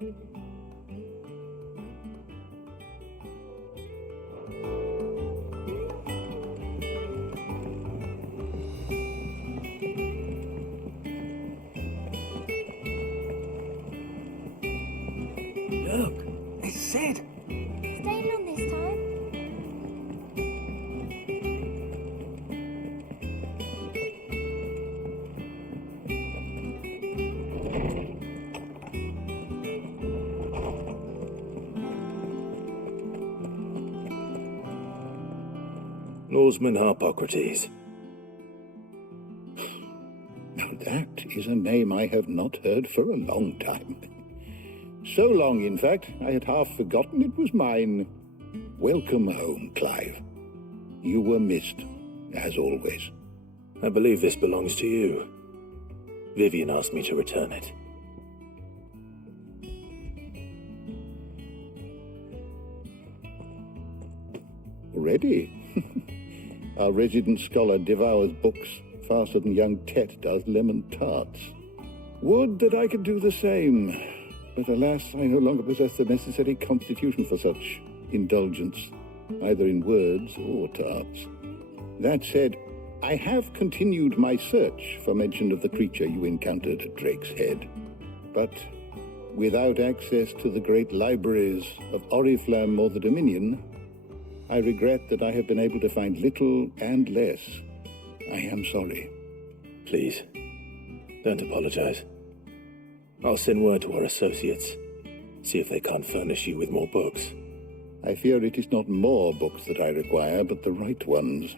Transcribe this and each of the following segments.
Look, it's Sid. Staying on this time? Norseman Harpocrates. Now that is a name I have not heard for a long time. So long, in fact, I had half forgotten it was mine. Welcome home, Clive. You were missed, as always. I believe this belongs to you. Vivian asked me to return it. Already? Our resident scholar devours books faster than young Tet does lemon tarts. Would that I could do the same. But alas, I no longer possess the necessary constitution for such indulgence, either in words or tarts. That said, I have continued my search for mention of the creature you encountered at Drake's Head. But without access to the great libraries of Oriflamme or the Dominion, I regret that I have been able to find little and less. I am sorry. Please, don't apologize. I'll send word to our associates. See if they can't furnish you with more books. I fear it is not more books that I require, but the right ones.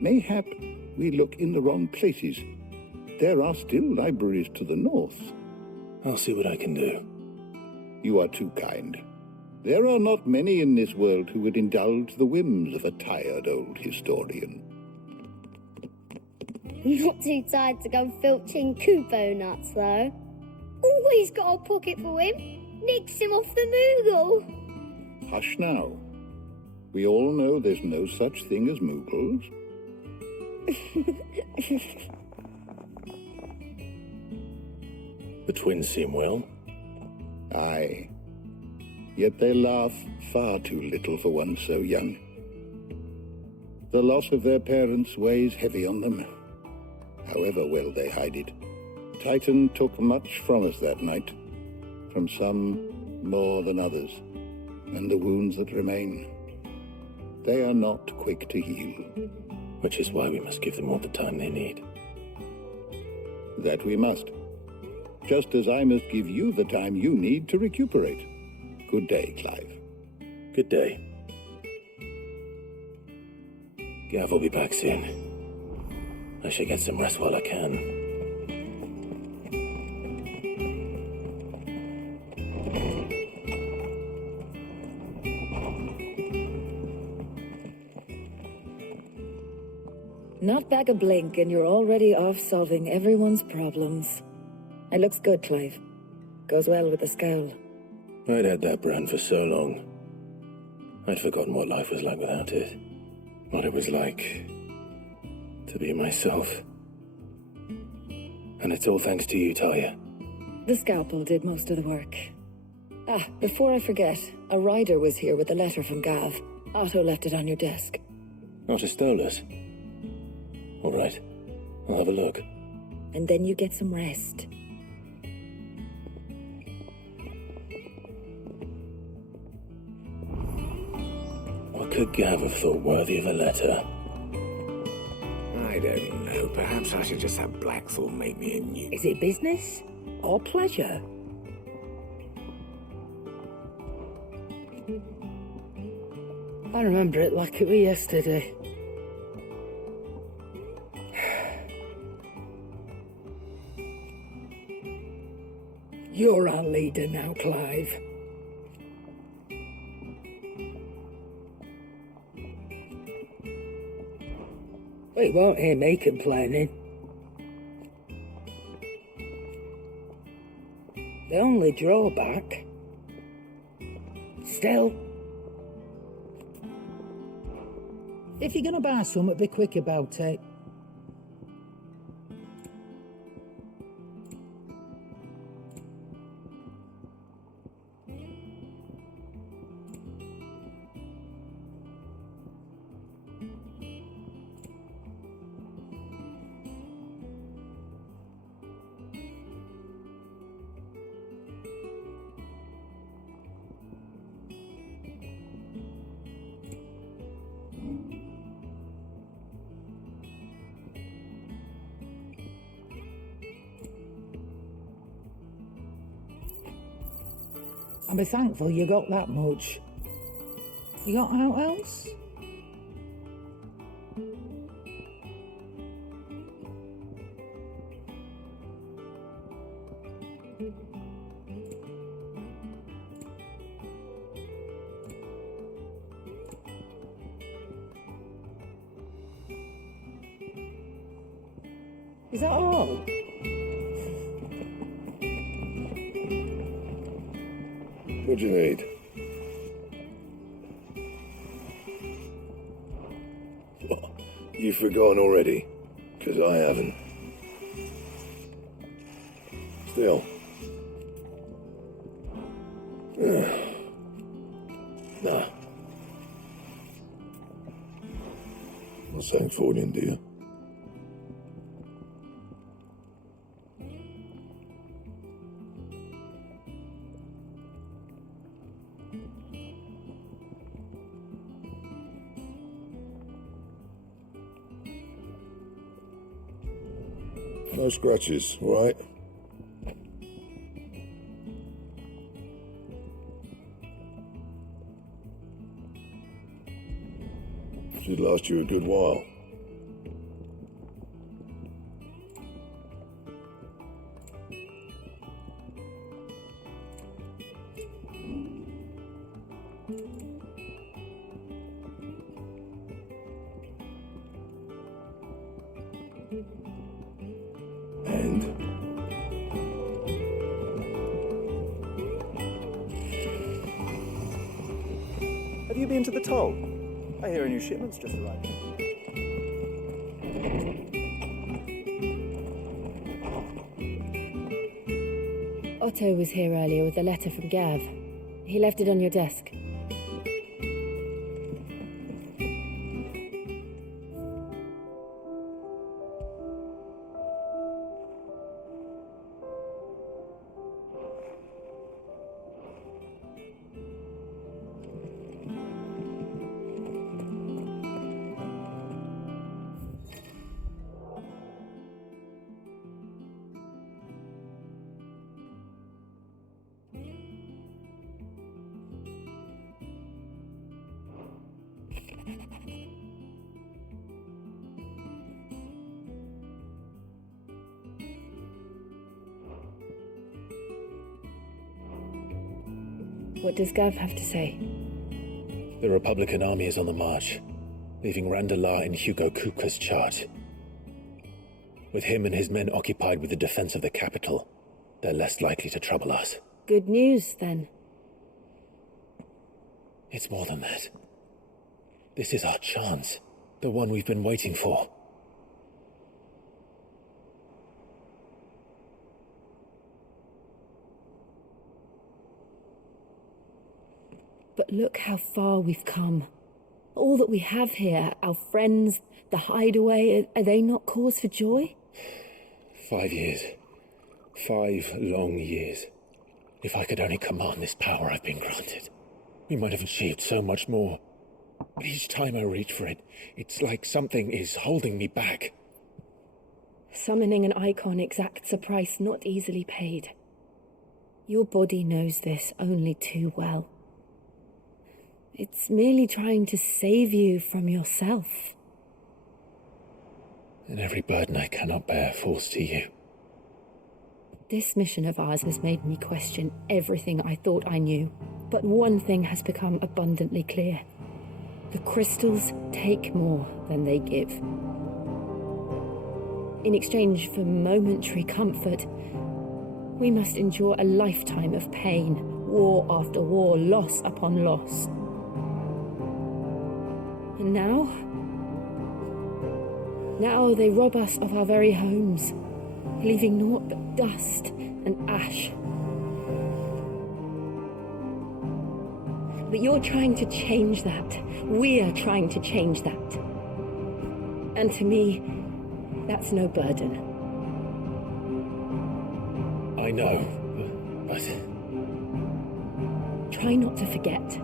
Mayhap we look in the wrong places. There are still libraries to the north. I'll see what I can do. You are too kind. There are not many in this world who would indulge the whims of a tired old historian. Not too tired to go filching Kupo nuts, though. Always got a pocket for him. Nicks him off the Moogle. Hush now. We all know there's no such thing as Moogles. The twins seem well. Aye. Yet they laugh far too little for one so young. The loss of their parents weighs heavy on them, however well they hide it. Titan took much from us that night, from some more than others, and the wounds that remain, they are not quick to heal. Which is why we must give them all the time they need. That we must. Just as I must give you the time you need to recuperate. Good day, Clive. Good day. Gav will be back soon. I should get some rest while I can. Not back a blink and you're already off solving everyone's problems. It looks good, Clive. Goes well with the scowl. I'd had that brand for so long. I'd forgotten what life was like without it. What it was like to be myself. And it's all thanks to you, Talia. The scalpel did most of the work. Before I forget, a rider was here with a letter from Gav. Otto left it on your desk. Otto stole it. All right, I'll have a look. And then you get some rest. What could Gav have thought worthy of a letter? I don't know. Perhaps I should just have Blackthorn make me a new... Is it business or pleasure? I remember it like it was yesterday. You're our leader now, Clive. We won't hear me complaining. The only drawback... Still... If you're gonna buy something, be quick about it. I'll be thankful you got that much. You got out else? Is that all? What do you need? What? You've forgotten already? Because I haven't. Still. Nah. Not saying for you, do you? No scratches, all right? Should last you a good while. And have you been to the toll? I hear a new shipment's just arrived. Otto was here earlier with a letter from Gav. He left it on your desk. What does Gav have to say? the Republican army is on the march, leaving Randalar in Hugo Kupka's charge. With him and his men occupied with the defense of the capital, they're less likely to trouble us. Good news, then. It's more than that. This is our chance, the one we've been waiting for. But look how far we've come. All that we have here, our friends, the hideaway, are they not cause for joy? 5 years. 5 long years. If I could only command this power I've been granted, we might have achieved so much more. But each time I reach for it, it's like something is holding me back. Summoning an icon exacts a price not easily paid. Your body knows this only too well. It's merely trying to save you from yourself. And every burden I cannot bear falls to you. This mission of ours has made me question everything I thought I knew. But one thing has become abundantly clear. The crystals take more than they give. In exchange for momentary comfort, we must endure a lifetime of pain, war after war, loss upon loss. And now they rob us of our very homes, leaving naught but dust and ash. But you're trying to change that. We're trying to change that. And to me, that's no burden. I know, but... Try not to forget.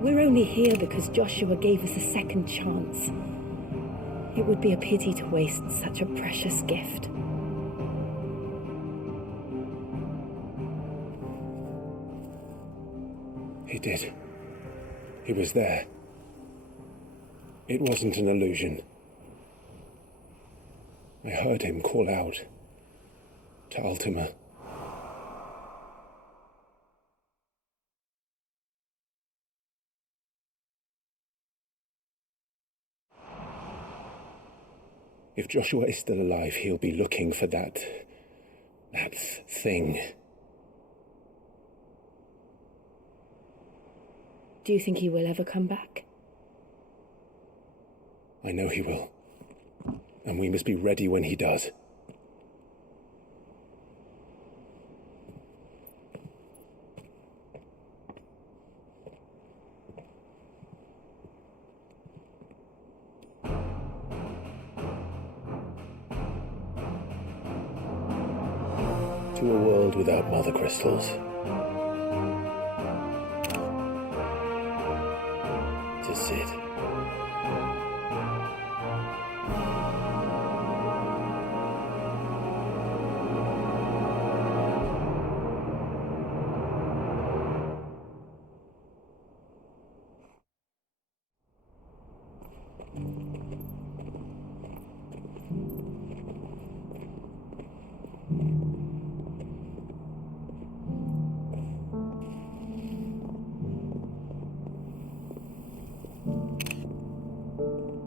We're only here because Joshua gave us a second chance. It would be a pity to waste such a precious gift. He did. He was there. It wasn't an illusion. I heard him call out to Ultima. If Joshua is still alive, he'll be looking for that thing. Do you think he will ever come back? I know he will. And we must be ready when he does. To a world without mother crystals. To Sid.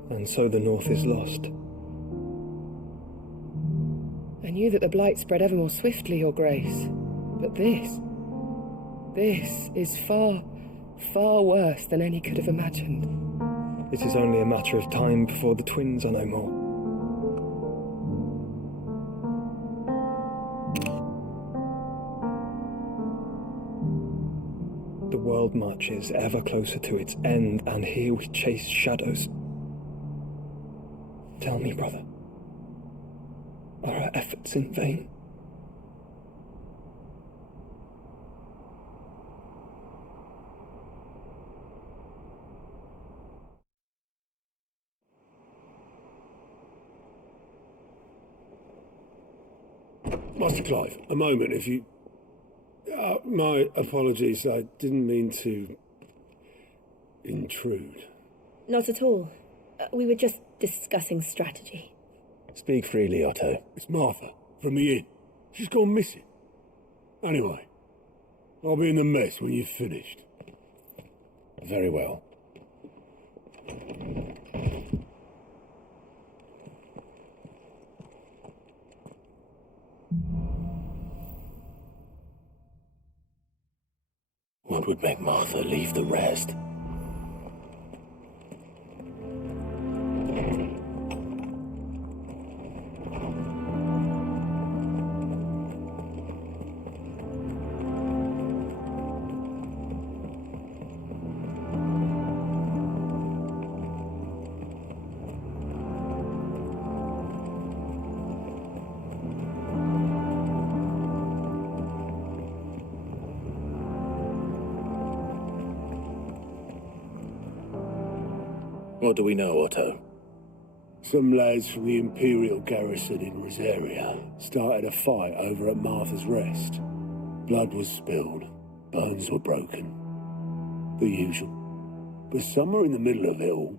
And so the North is lost. I knew that the Blight spread ever more swiftly, Your Grace. But this is far, far worse than any could have imagined. It is only a matter of time before the twins are no more. The world marches ever closer to its end, and here we chase shadows. Tell me, brother, are our efforts in vain? Master Clive, a moment, if you... my apologies, I didn't mean to intrude. Not at all. We were just discussing strategy. Speak freely, Otto. It's Martha, from the inn. She's gone missing. Anyway, I'll be in the mess when you've finished. Very well. What would make Martha leave the rest? What do we know, Otto? Some lads from the Imperial garrison in Rosaria started a fight over at Martha's Rest. Blood was spilled, bones were broken. The usual. But somewhere in the middle of it all,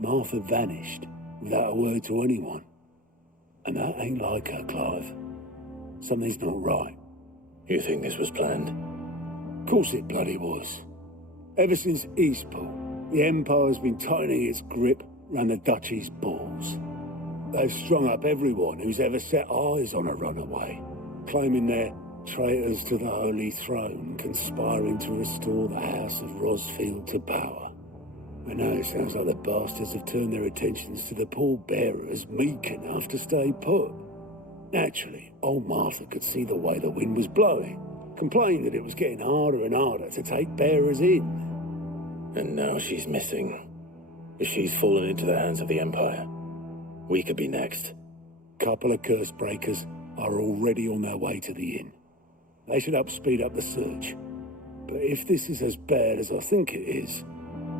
Martha vanished without a word to anyone. And that ain't like her, Clive. Something's not right. You think this was planned? Of course it bloody was. Ever since Eastpool, the Empire's been tightening its grip round the Duchy's balls. They've strung up everyone who's ever set eyes on a runaway, claiming they're traitors to the Holy Throne, conspiring to restore the House of Rosfield to power. And now it sounds like the bastards have turned their attentions to the pallbearers meek enough to stay put. Naturally, old Martha could see the way the wind was blowing, complained that it was getting harder and harder to take bearers in. And now she's missing. If she's fallen into the hands of the Empire, we could be next. Couple of curse breakers are already on their way to the inn. They should help speed up the search. But if this is as bad as I think it is,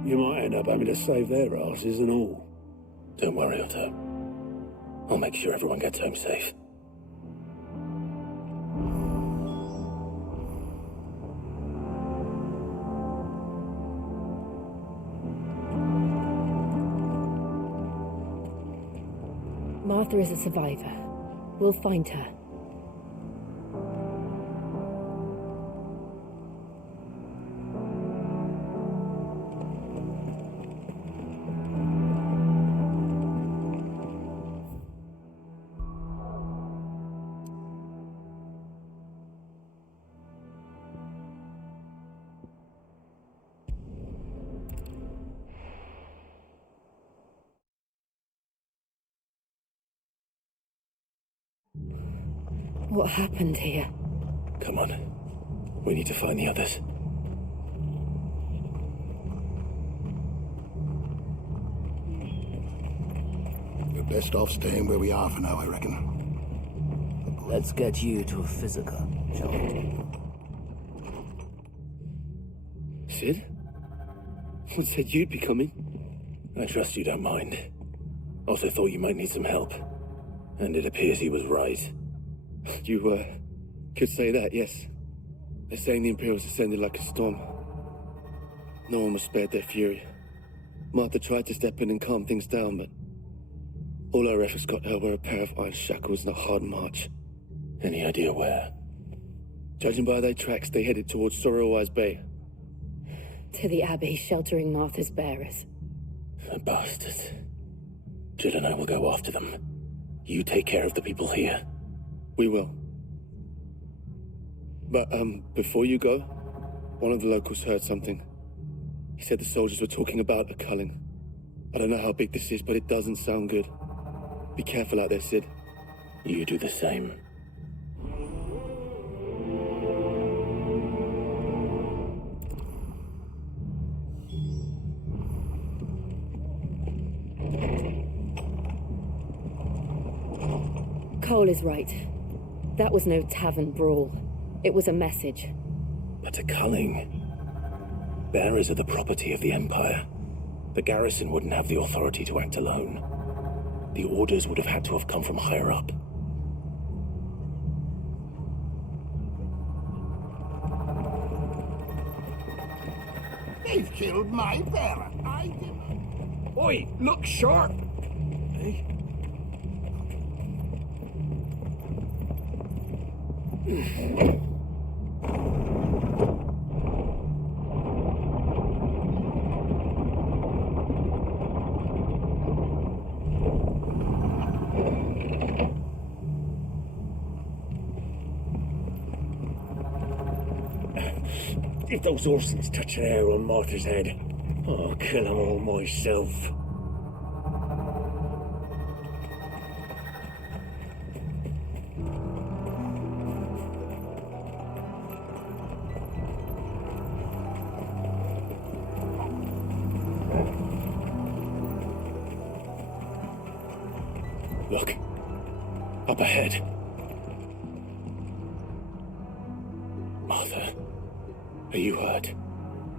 you might end up having to save their asses and all. Don't worry, Otto. I'll make sure everyone gets home safe. Martha is a survivor. We'll find her. What happened here? Come on. We need to find the others. We're best off staying where we are for now, I reckon. Let's get you to a physical, shall we? Sid? What said you'd be coming? I trust you don't mind. Also thought you might need some help. And it appears he was right. You, could say that, yes. They're saying the Imperials ascended like a storm. No one was spared their fury. Martha tried to step in and calm things down, but all our efforts got her were a pair of iron shackles and a hard march. Any idea where? Judging by their tracks, they headed towards Sorrowwise Bay. To the Abbey, sheltering Martha's bearers. The bastards. Jill and I will go after them. You take care of the people here. We will. But, before you go, one of the locals heard something. He said the soldiers were talking about a culling. I don't know how big this is, but it doesn't sound good. Be careful out there, Sid. You do the same. Cole is right. That was no tavern brawl. It was a message. But a culling. Bearers are the property of the Empire. The garrison wouldn't have the authority to act alone. The orders would have had to have come from higher up. They've killed my bearer. I didn't. Oi, look sharp! Hey? If those Orsons touch an arrow on Martha's head, I'll kill them all myself. Look. Up ahead. Martha. Are you hurt?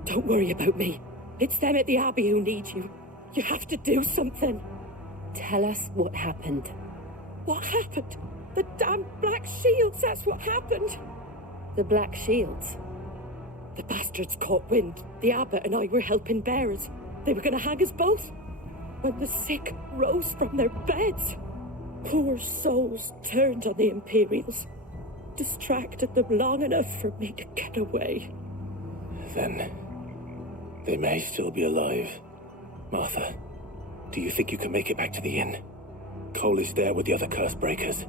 Don't worry about me. It's them at the Abbey who need you. You have to do something. Tell us what happened. What happened? The damn Black Shields, that's what happened. The Black Shields? The bastards caught wind. The Abbot and I were helping bearers. They were going to hang us both. When the sick rose from their beds, poor souls turned on the Imperials. Distracted them long enough for me to get away. Then, they may still be alive. Martha, do you think you can make it back to the inn? Cole is there with the other curse breakers.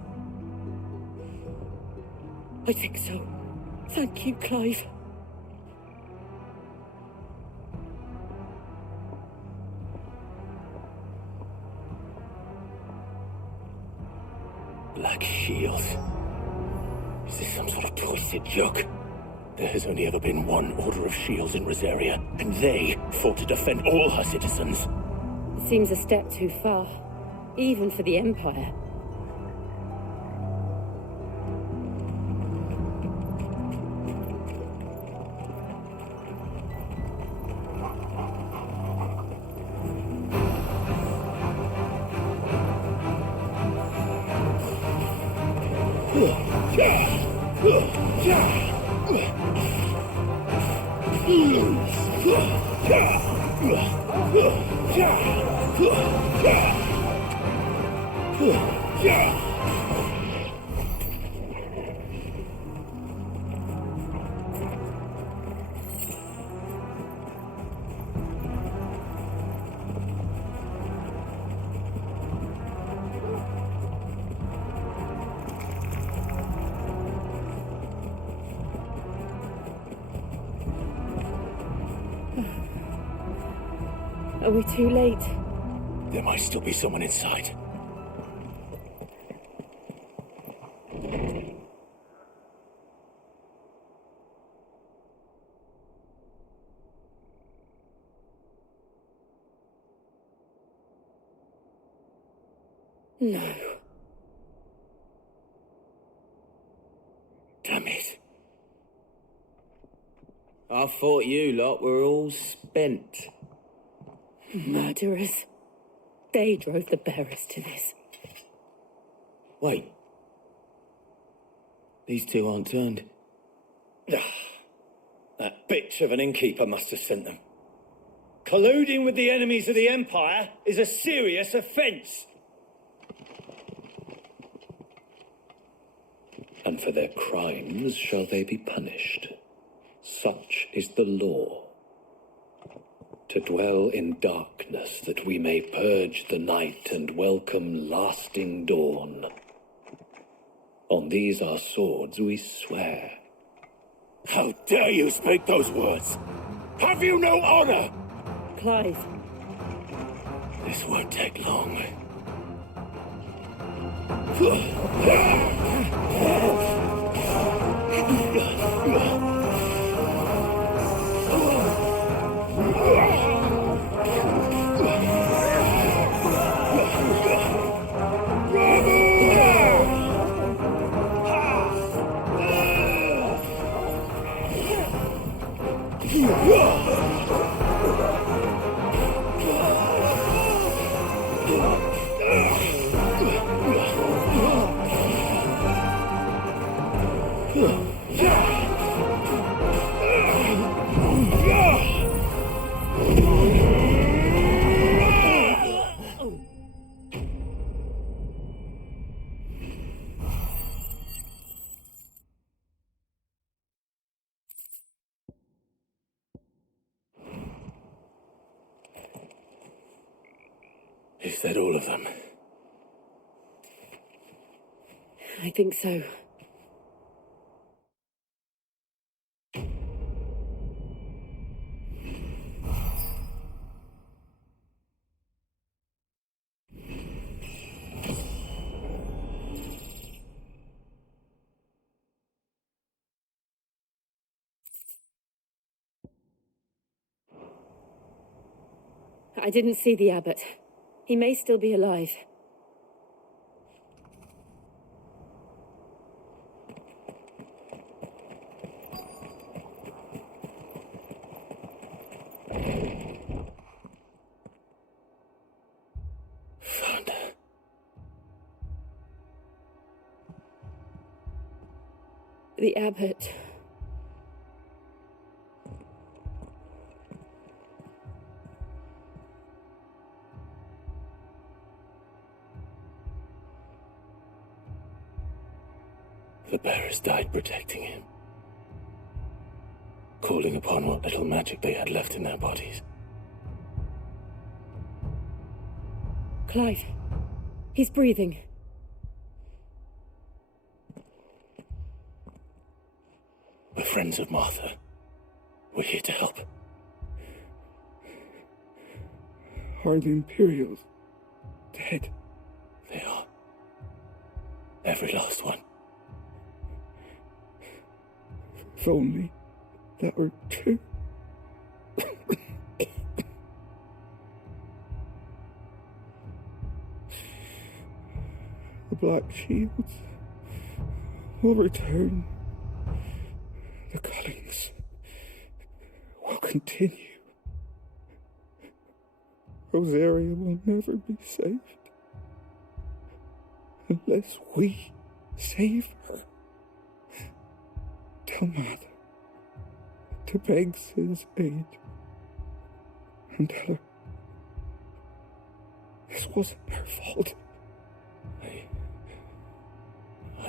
I think so. Thank you, Clive. Black Shields. Is this some sort of twisted joke? There has only ever been one Order of Shields in Rosaria, and they fought to defend all her citizens. It seems a step too far, even for the Empire. Are we too late? There might still be someone inside. No. Damn it. I thought you lot were all spent. Murderers. They drove the bearers to this. Wait. These two aren't turned. That bitch of an innkeeper must have sent them. Colluding with the enemies of the Empire is a serious offence. And for their crimes shall they be punished. Such is the law. To dwell in darkness, that we may purge the night and welcome lasting dawn. On these our swords we swear. How dare you speak those words? Have you no honor? Clive. This won't take long. Is that all of them? I think so. I didn't see the abbot. He may still be alive. Found her. The abbot. The bearers died protecting him, calling upon what little magic they had left in their bodies. Clive. He's breathing. We're friends of Martha. We're here to help. Are the Imperials dead? They are. Every last one. If only that were true. The Black Shields will return. The cuttings will continue. Rosaria will never be saved unless we save her. Tell Mother to beg Sid's aid and tell her this wasn't her fault.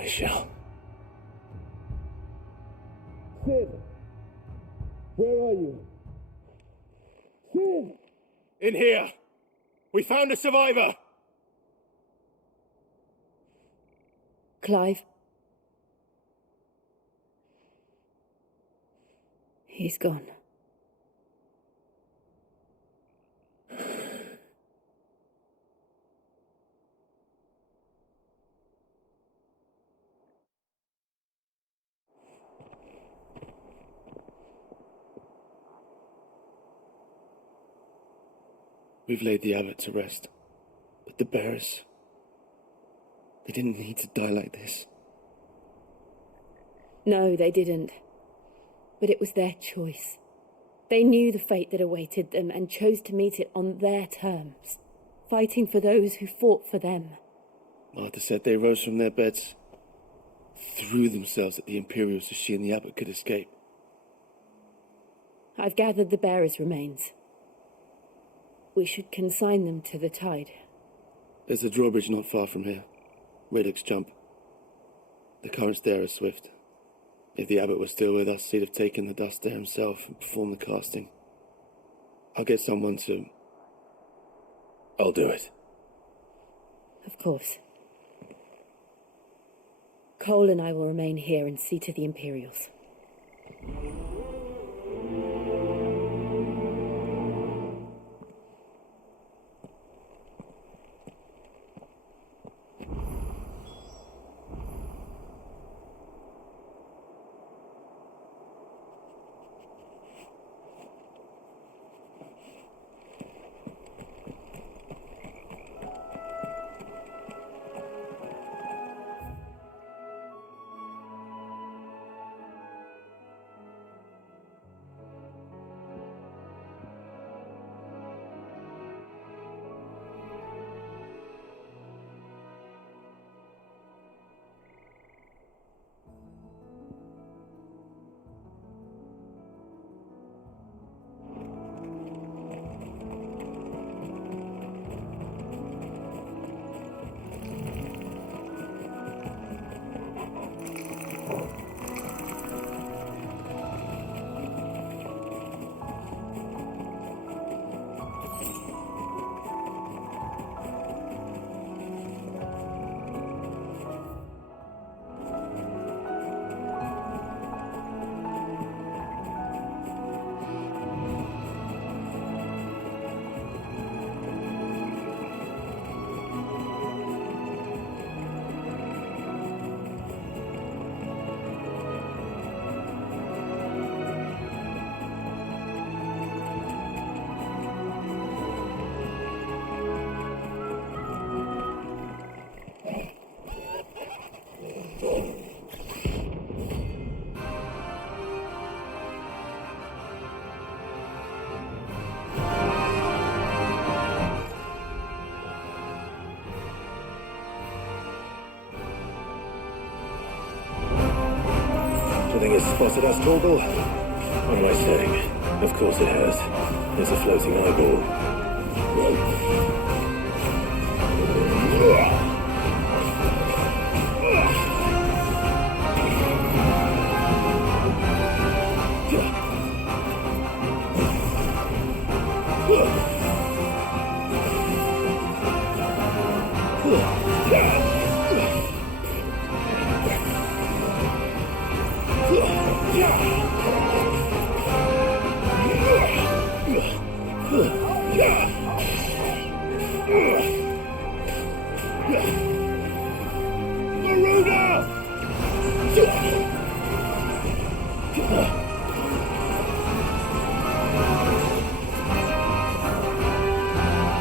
I shall. Sid! Where are you? Sid! In here! We found a survivor! Clive. He's gone. We've laid the abbot to rest. But the bearers... they didn't need to die like this. No, they didn't. But it was their choice. They knew the fate that awaited them and chose to meet it on their terms, fighting for those who fought for them. Martha said they rose from their beds, threw themselves at the Imperials so she and the abbot could escape. I've gathered the bearers' remains. We should consign them to the tide. There's a drawbridge not far from here. Radix Jump. The currents there are swift. If the abbot was still with us, he'd have taken the dust there himself and performed the casting. I'll get someone to... I'll do it. Of course. Cole and I will remain here and see to the Imperials. Do you think it's spotted us, Torgal? What am I saying? Of course it has. There's a floating eyeball.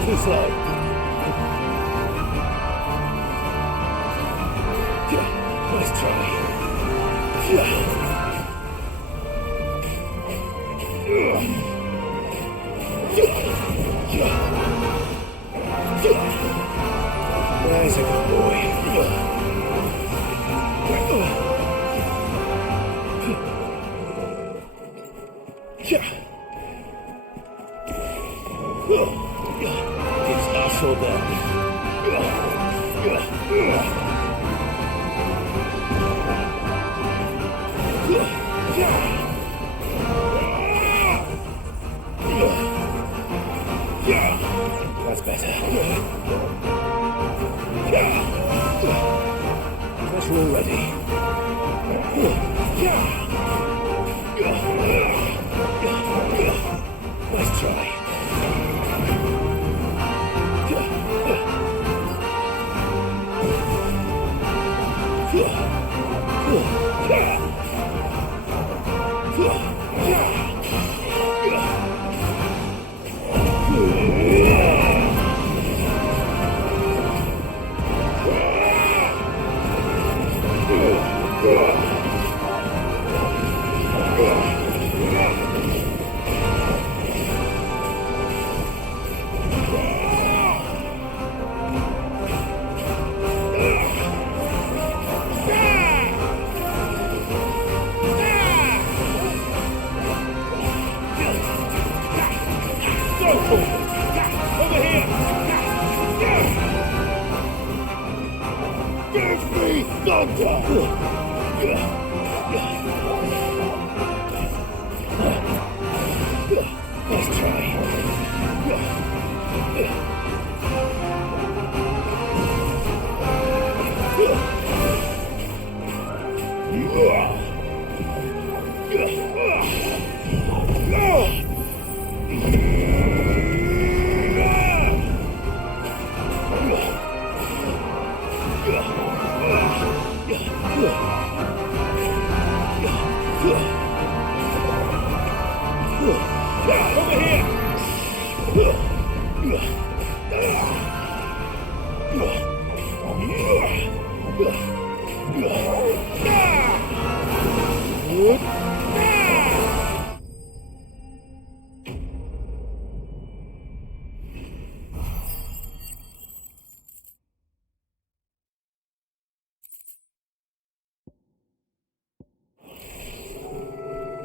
Too slow. Nice try. There's a good boy. It's us or them.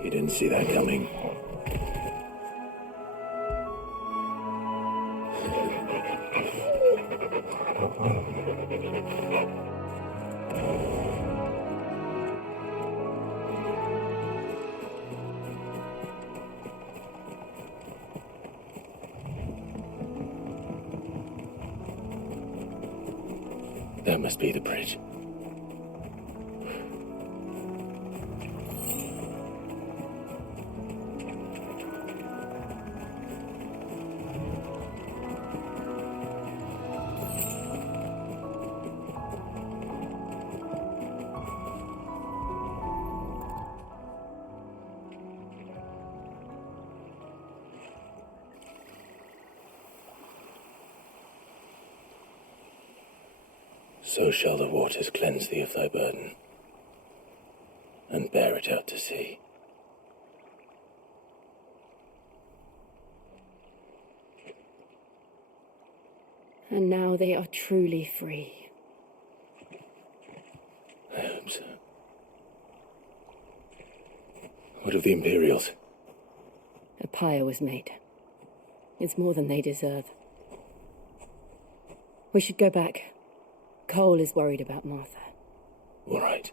You didn't see that coming. That must be the bridge. So shall the waters cleanse thee of thy burden, and bear it out to sea. And now they are truly free. I hope so. What of the Imperials? A pyre was made. It's more than they deserve. We should go back. Cole is worried about Martha. All right.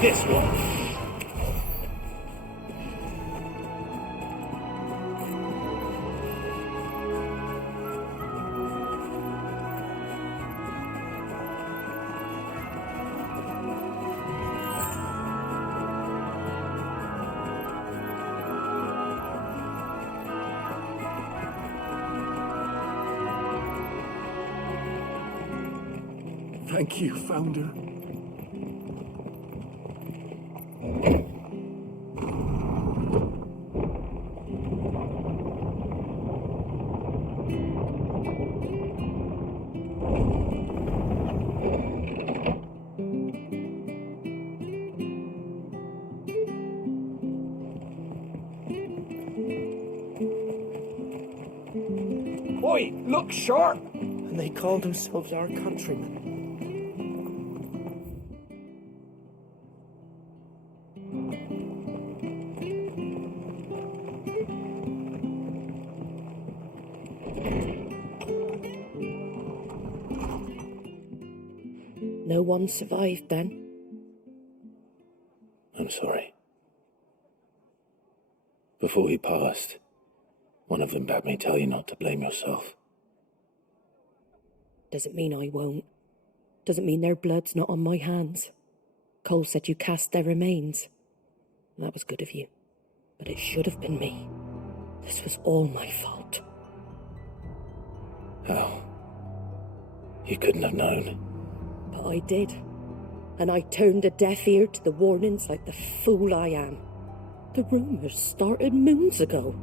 This one. Thank you, Founder. Oi, look sharp! And they called themselves our countrymen. No one survived then? I'm sorry. Before he passed, one of them bade me tell you not to blame yourself. Doesn't mean I won't. Doesn't mean their blood's not on my hands. Cole said you cast their remains. That was good of you. But it should have been me. This was all my fault. How? You couldn't have known. But I did. And I turned a deaf ear to the warnings like the fool I am. The rumours started moons ago.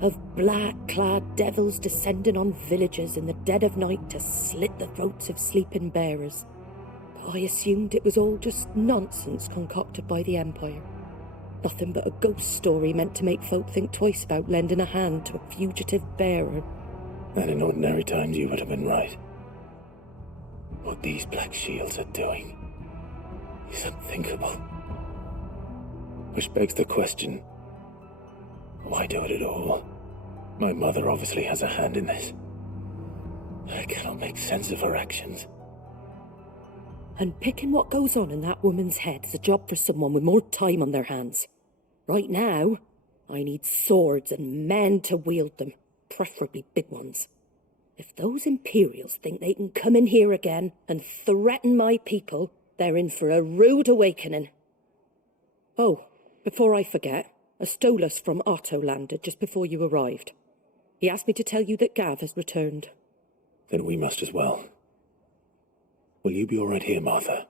Of black-clad devils descending on villages in the dead of night to slit the throats of sleeping bearers. But I assumed it was all just nonsense concocted by the Empire. Nothing but a ghost story meant to make folk think twice about lending a hand to a fugitive bearer. And in ordinary times you would have been right. What these Black Shields are doing is unthinkable. Which begs the question, why do it at all? My mother obviously has a hand in this. I cannot make sense of her actions. And picking what goes on in that woman's head is a job for someone with more time on their hands. Right now, I need swords and men to wield them, preferably big ones. If those Imperials think they can come in here again and threaten my people, they're in for a rude awakening. Oh, before I forget, a Stolas from Otto landed just before you arrived. He asked me to tell you that Gav has returned. Then we must as well. Will you be all right here, Martha?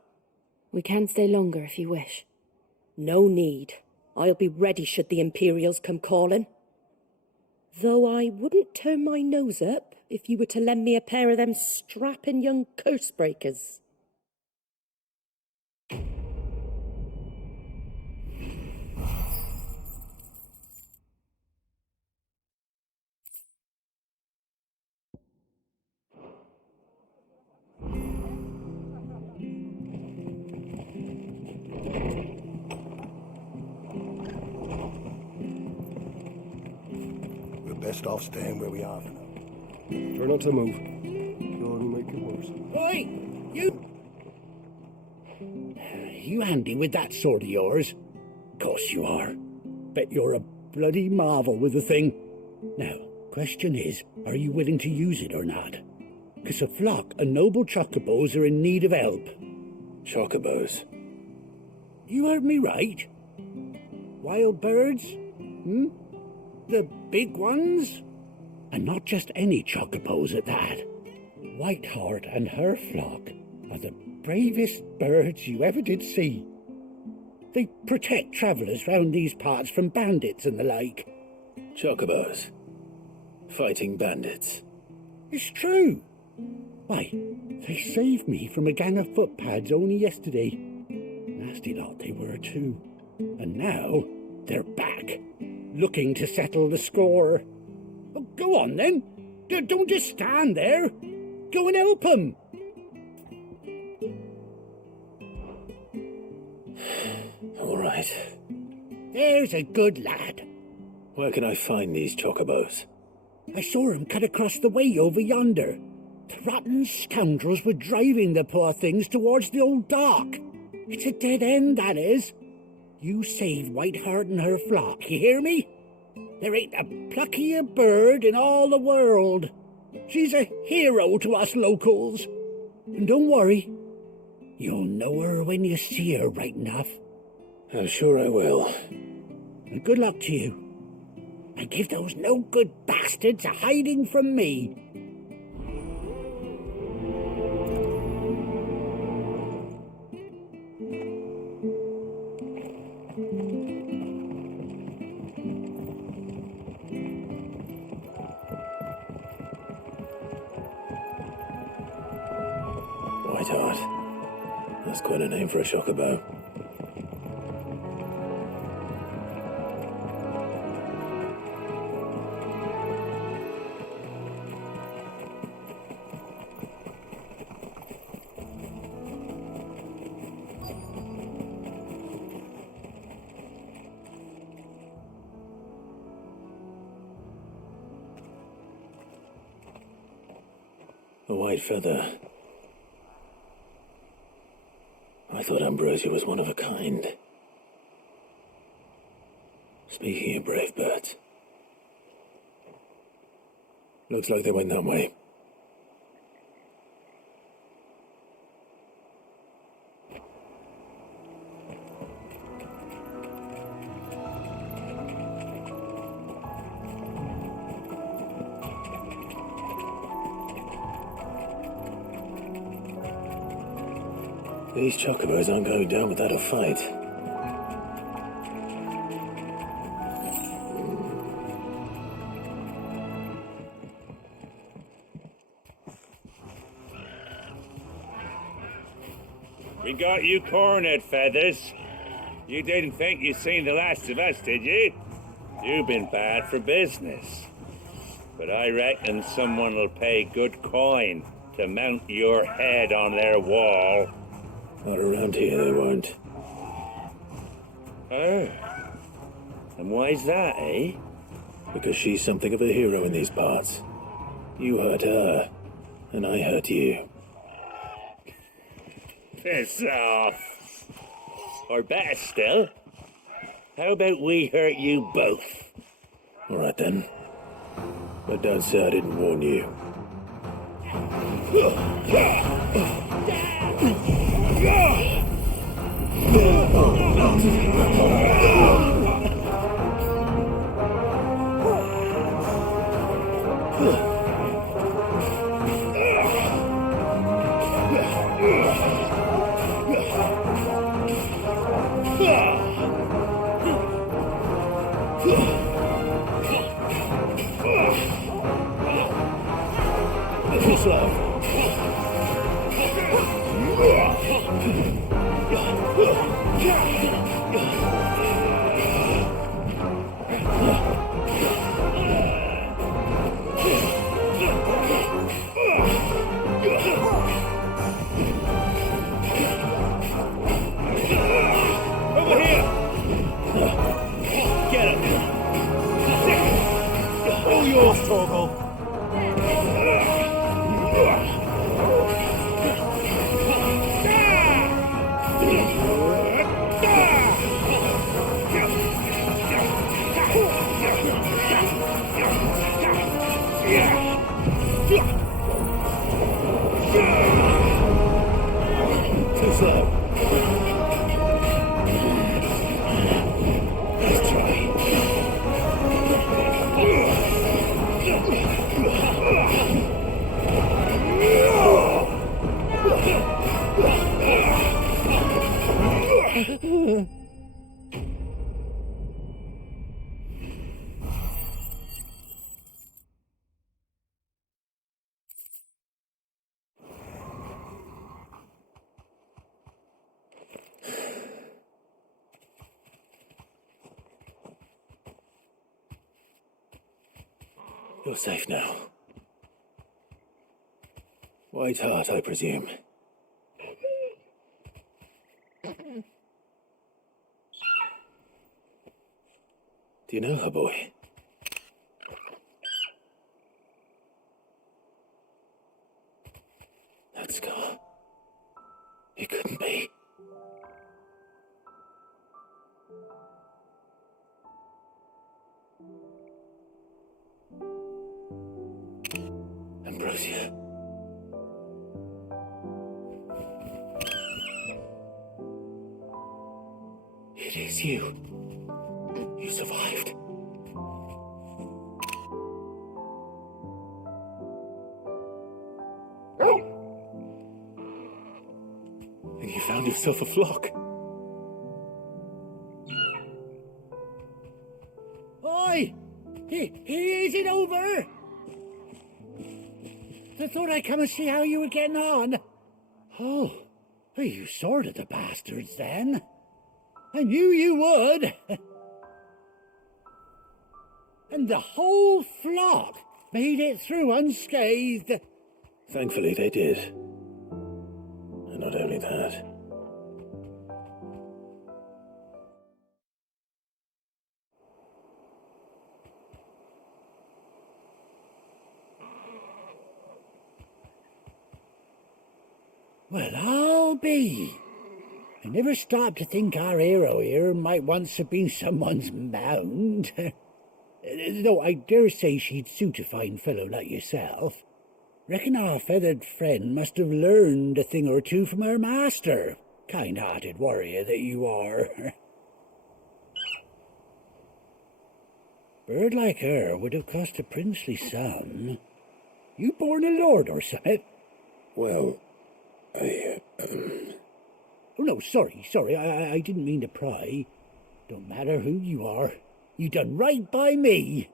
We can stay longer if you wish. No need. I'll be ready should the Imperials come calling. Though I wouldn't turn my nose up if you were to lend me a pair of them strapping young curse breakers. We're best off staying where we are for now. Try not to move. You'll only make it worse. Oi! You handy with that sword of yours? Course you are. Bet you're a bloody marvel with the thing. Now, question is, are you willing to use it or not? 'Cause a flock of noble chocobos are in need of help. Chocobos? You heard me right. Wild birds? The big ones? And not just any chocobos at that. Whiteheart and her flock are the bravest birds you ever did see. They protect travellers round these parts from bandits and the like. Chocobos? Fighting bandits? It's true. Why, they saved me from a gang of footpads only yesterday. Nasty lot they were too. And now they're back, looking to settle the score. Oh, go on then. Don't just stand there. Go and help them. All right. There's a good lad. Where can I find these chocobos? I saw him cut across the way over yonder. The rotten scoundrels were driving the poor things towards the old dock. It's a dead end, that is. You save Whiteheart and her flock, you hear me? There ain't a pluckier bird in all the world. She's a hero to us locals. And don't worry, you'll know her when you see her right enough. I'm sure I will. And good luck to you. And give those no-good bastards a hiding from me. That's quite a name for a chocobo. A white feather. I thought Ambrosia was one of a kind. Speaking of brave birds. Looks like they went that way. These chocobos aren't going down without a fight. We got you cornered, Feathers. You didn't think you'd seen the last of us, did you? You've been bad for business. But I reckon someone will pay good coin to mount your head on their wall. Not around here, they won't. Oh. And why's that, eh? Because she's something of a hero in these parts. You hurt her, and I hurt you. Piss off. Or better still, how about we hurt you both? All right then. But don't say I didn't warn you. Over here! Get him! All yours, Torgal! Too slow. Let's try. You're safe now. White Heart, I presume. Do you know her, boy? That scar. It couldn't be. Ambrosia. It is you. You survived. And you found yourself a flock. Oi! Is it over? I thought I'd come and see how you were getting on. Oh, Well, you sorted the bastards then. I knew you would. And the whole flock made it through unscathed. Thankfully they did. And not only that. Well, I'll be. I never stopped to think our hero here might once have been someone's mount. Though I dare say she'd suit a fine fellow like yourself. Reckon our feathered friend must have learned a thing or two from her master. Kind-hearted warrior that you are. Bird like her would have cost a princely sum. You born a lord or something? Well, Oh, no, sorry. I didn't mean to pry. Don't matter who you are. You done right by me.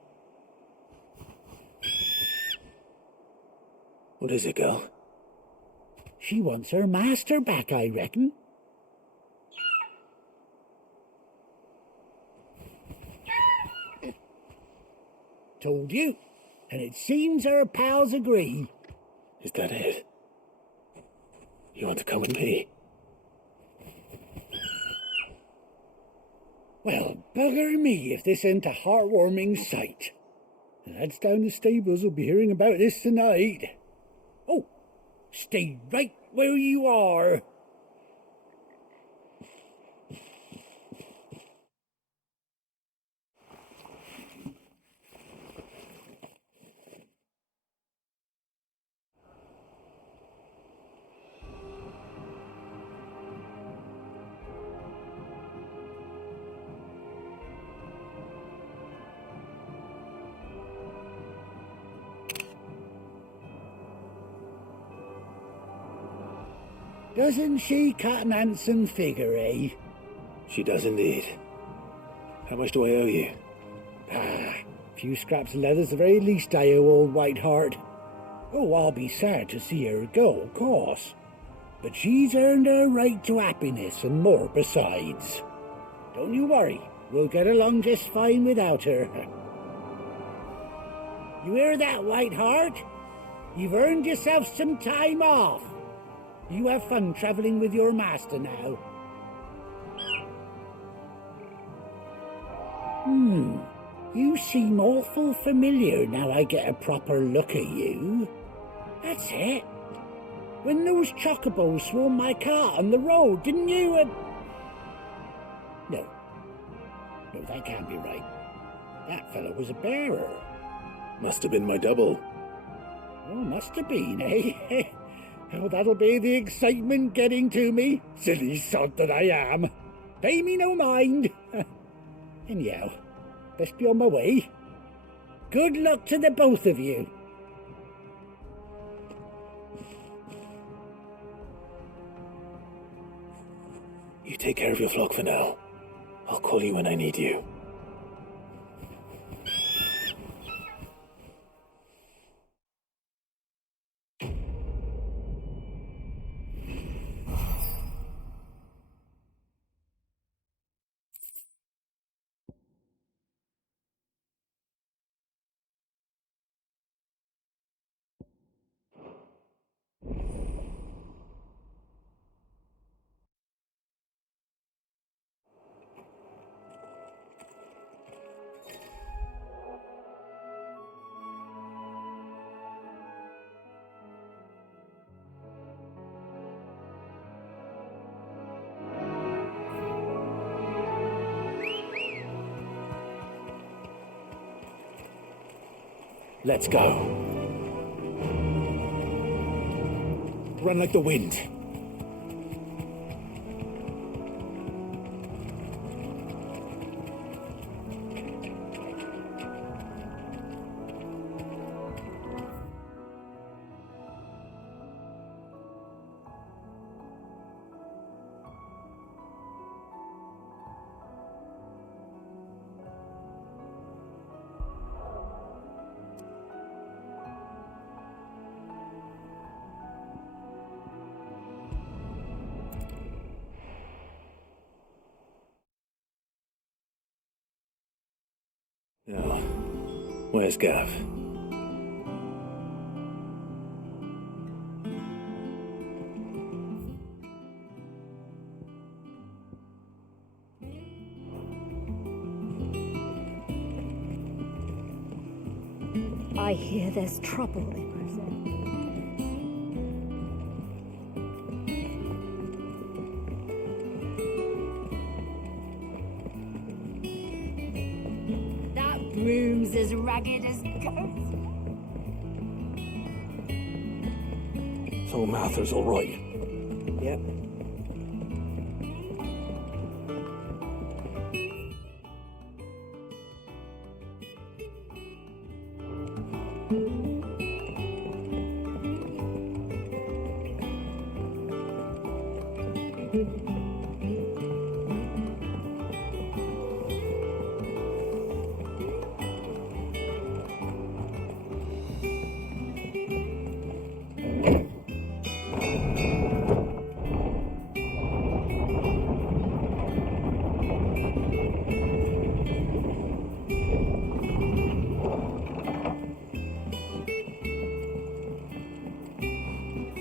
What is it, girl? She wants her master back, I reckon. Told you. And it seems her pals agree. Is that it? You want to come with me? Well, bugger me if this ain't a heartwarming sight. The lads down the stables will be hearing about this tonight. Oh, stay right where you are. Doesn't she cut an handsome figure, eh? She does indeed. How much do I owe you? A few scraps of leather's the very least I owe old Whiteheart. Oh, I'll be sad to see her go, of course. But she's earned her right to happiness and more besides. Don't you worry, we'll get along just fine without her. You hear that, Whiteheart? You've earned yourself some time off. You have fun traveling with your master now. You seem awful familiar now I get a proper look at you. That's it. When those chocobos swarmed my car on the road, didn't you, No, that can't be right. That fellow was a bearer. Must have been my double. Oh, must have been, eh? Oh, that'll be the excitement getting to me. Silly sod that I am. Pay me no mind. Anyhow, best be on my way. Good luck to the both of you. You take care of your flock for now. I'll call you when I need you. Let's go. Run like the wind. Where's Gav? I hear there's trouble in That broom's as ragged as ghosts. So Martha's all right. Yep.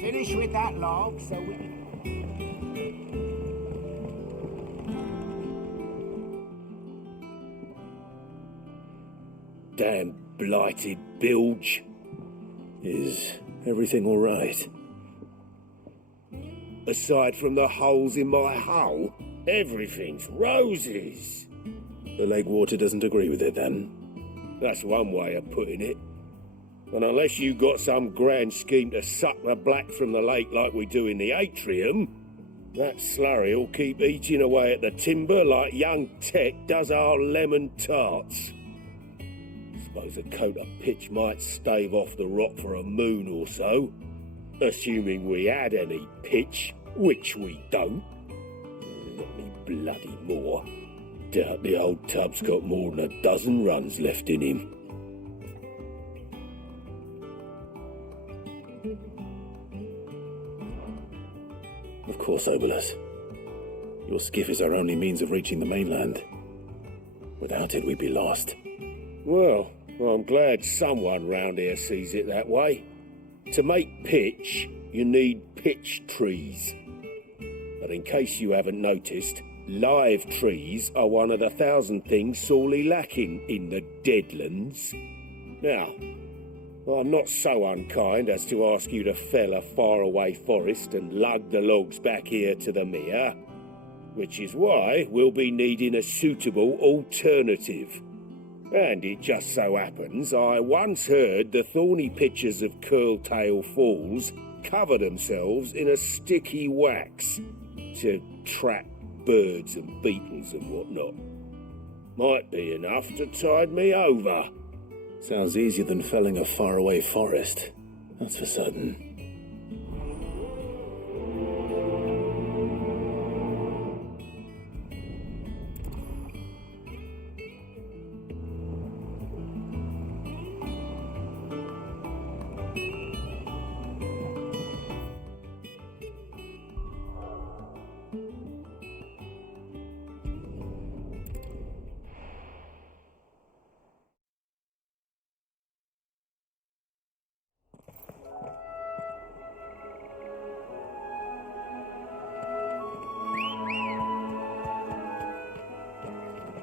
Finish with that log so we... Damn blighted bilge. Is everything all right? Aside from the holes in my hull, everything's roses. The lake water doesn't agree with it, then? That's one way of putting it. And unless you got some grand scheme to suck the black from the lake like we do in the atrium, that slurry'll keep eating away at the timber like young Tech does our lemon tarts. Suppose a coat of pitch might stave off the rock for a moon or so, assuming we had any pitch, which we don't. Not me bloody more. Doubt the old tub's got more than a dozen runs left in him. Of course, Obolus. Your skiff is our only means of reaching the mainland. Without it, we'd be lost. Well, I'm glad someone round here sees it that way. To make pitch, you need pitch trees. But in case you haven't noticed, live trees are one of the 1,000 things sorely lacking in the Deadlands. Now, I'm not so unkind as to ask you to fell a faraway forest and lug the logs back here to the mere, which is why we'll be needing a suitable alternative. And it just so happens I once heard the thorny pitchers of Curltail Falls cover themselves in a sticky wax to trap birds and beetles and whatnot. Might be enough to tide me over. Sounds easier than felling a faraway forest. That's for certain.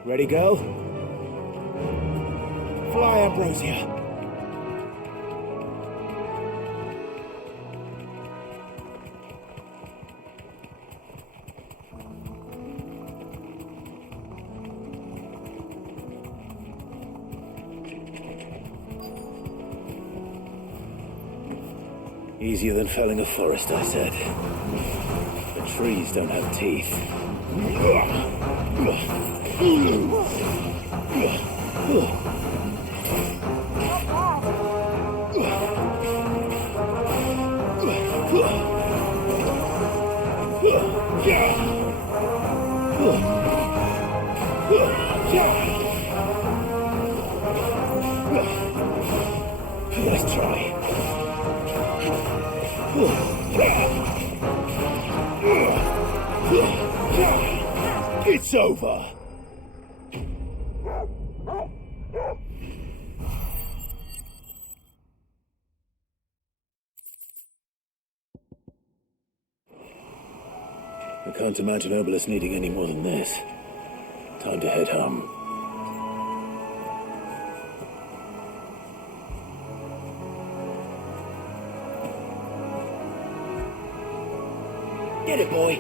Ready, go? Fly, Ambrosia. Easier than felling a forest, I said. The trees don't have teeth. Nice try. It's over. I can't imagine Obelisk needing any more than this. Time to head home. Get it, boy.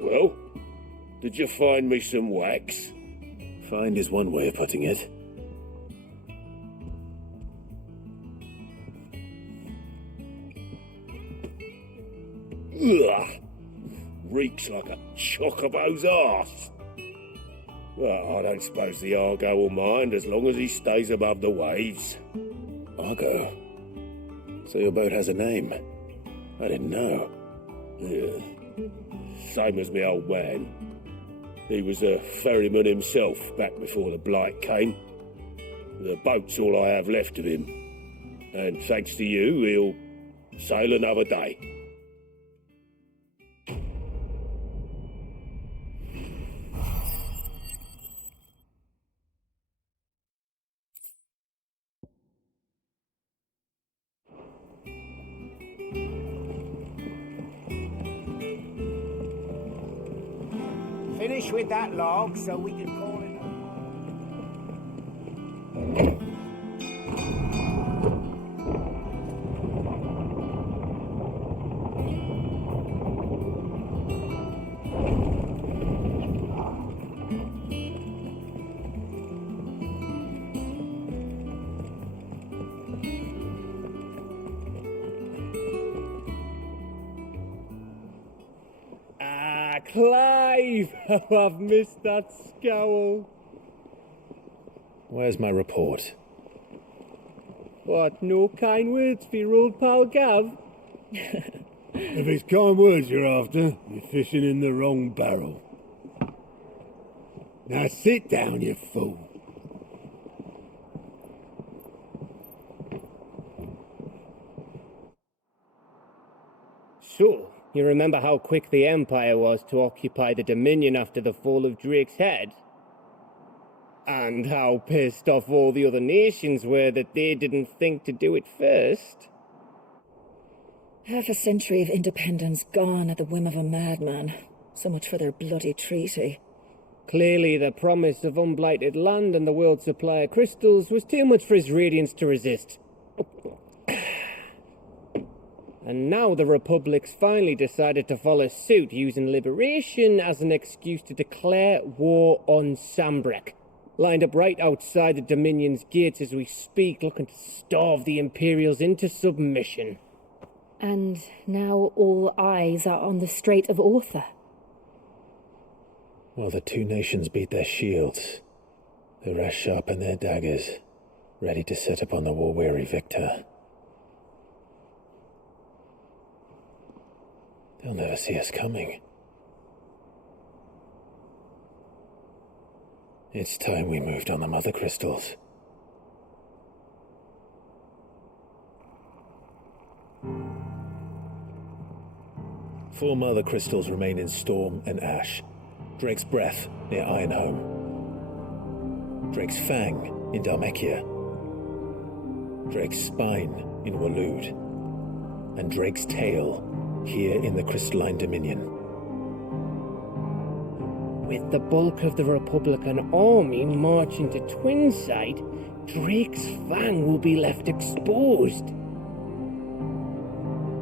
Well, did you find me some wax? Find is one way of putting it. Ugh! Reeks like a chocobo's arse. Well, I don't suppose the Argo will mind as long as he stays above the waves. Argo? So your boat has a name? I didn't know. Yeah. Same as my old man. He was a ferryman himself back before the blight came. The boat's all I have left of him. And thanks to you, he'll sail another day. Finish with that log so we can call it. Clive! Oh, I've missed that scowl. Where's my report? What, no kind words for your old pal Gav? If it's kind words you're after, you're fishing in the wrong barrel. Now sit down, you fool. So, you remember how quick the Empire was to occupy the Dominion after the fall of Drake's head? And how pissed off all the other nations were that they didn't think to do it first? Half a century of independence gone at the whim of a madman. So much for their bloody treaty. Clearly the promise of unblighted land and the world's supply of crystals was too much for his radiance to resist. And now the Republic's finally decided to follow suit, using liberation as an excuse to declare war on Sambrek. Lined up right outside the Dominion's gates as we speak, looking to starve the Imperials into submission. And now all eyes are on the Strait of Ortha. While the two nations beat their shields, the rest sharpen their daggers, ready to set upon the war-weary victor. They'll never see us coming. It's time we moved on the Mother Crystals. Four Mother Crystals remain in Storm and Ash. Drake's Breath near Ironhome. Drake's Fang in Dharmekia. Drake's Spine in Waloed. And Drake's Tail here in the Crystalline Dominion. With the bulk of the Republican army marching to Twinside, Drake's Fang will be left exposed.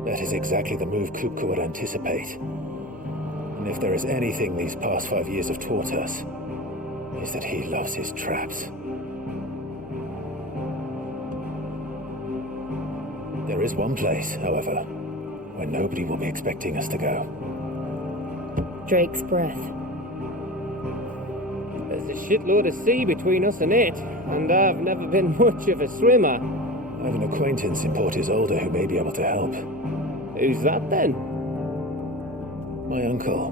That is exactly the move Kupka would anticipate. And if there is anything these past 5 years have taught us, is that he loves his traps. There is one place, however, where nobody will be expecting us to go. Drake's breath. There's a shitload of sea between us and it, and I've never been much of a swimmer. I have an acquaintance in Port Isolde who may be able to help. Who's that then? My uncle,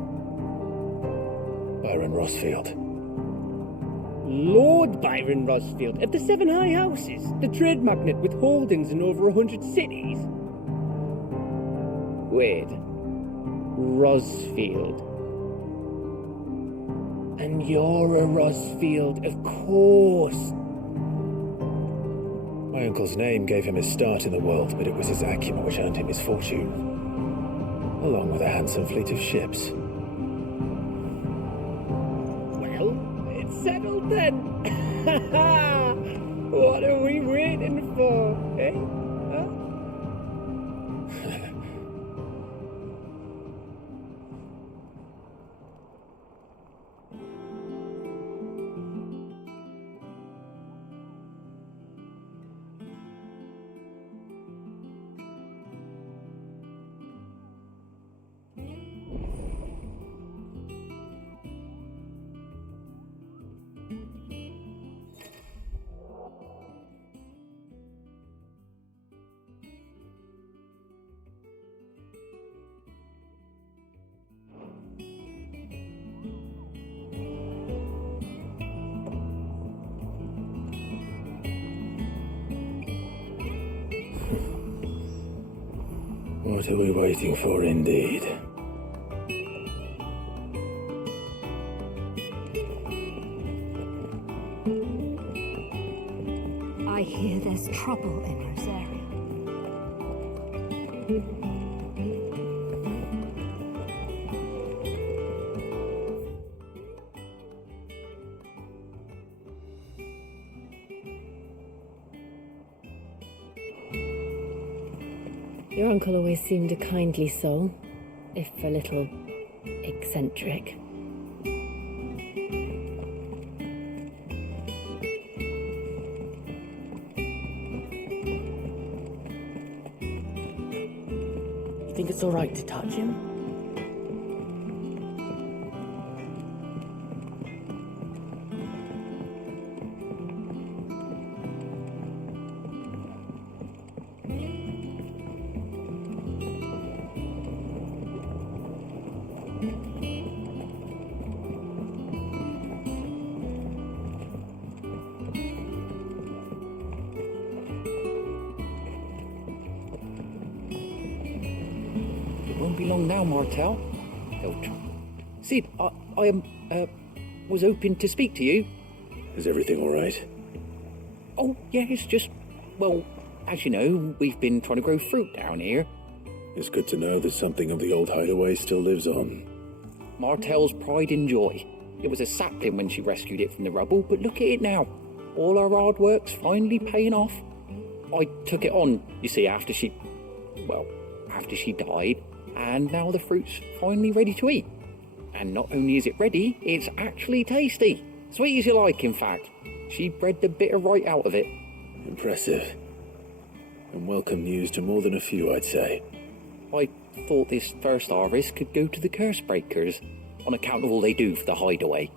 Byron Rossfield. Lord Byron Rossfield of the Seven High Houses, the trade magnate with holdings in over 100 cities. Wait, Rossfield. And you're a Rossfield, of course. My uncle's name gave him his start in the world, but it was his acumen which earned him his fortune, along with a handsome fleet of ships. Well, it's settled then. What are we waiting for, eh? Huh? What are we waiting for, indeed? I hear there's trouble in Rosaria. Your uncle always seemed a kindly soul, if a little eccentric. You think it's all right to touch him? Won't be long now, Martel. Sid, I was hoping to speak to you. Is everything all right? Oh, yeah, it's just, well, as you know, we've been trying to grow fruit down here. It's good to know that something of the old hideaway still lives on. Martel's pride and joy. It was a sapling when she rescued it from the rubble, but look at it now. All our hard work's finally paying off. I took it on, you see, after she died, and now the fruit's finally ready to eat. And not only is it ready, it's actually tasty. Sweet as you like, in fact. She bred the bitter right out of it. Impressive. And welcome news to more than a few, I'd say. I thought this first harvest could go to the curse breakers, on account of all they do for the hideaway.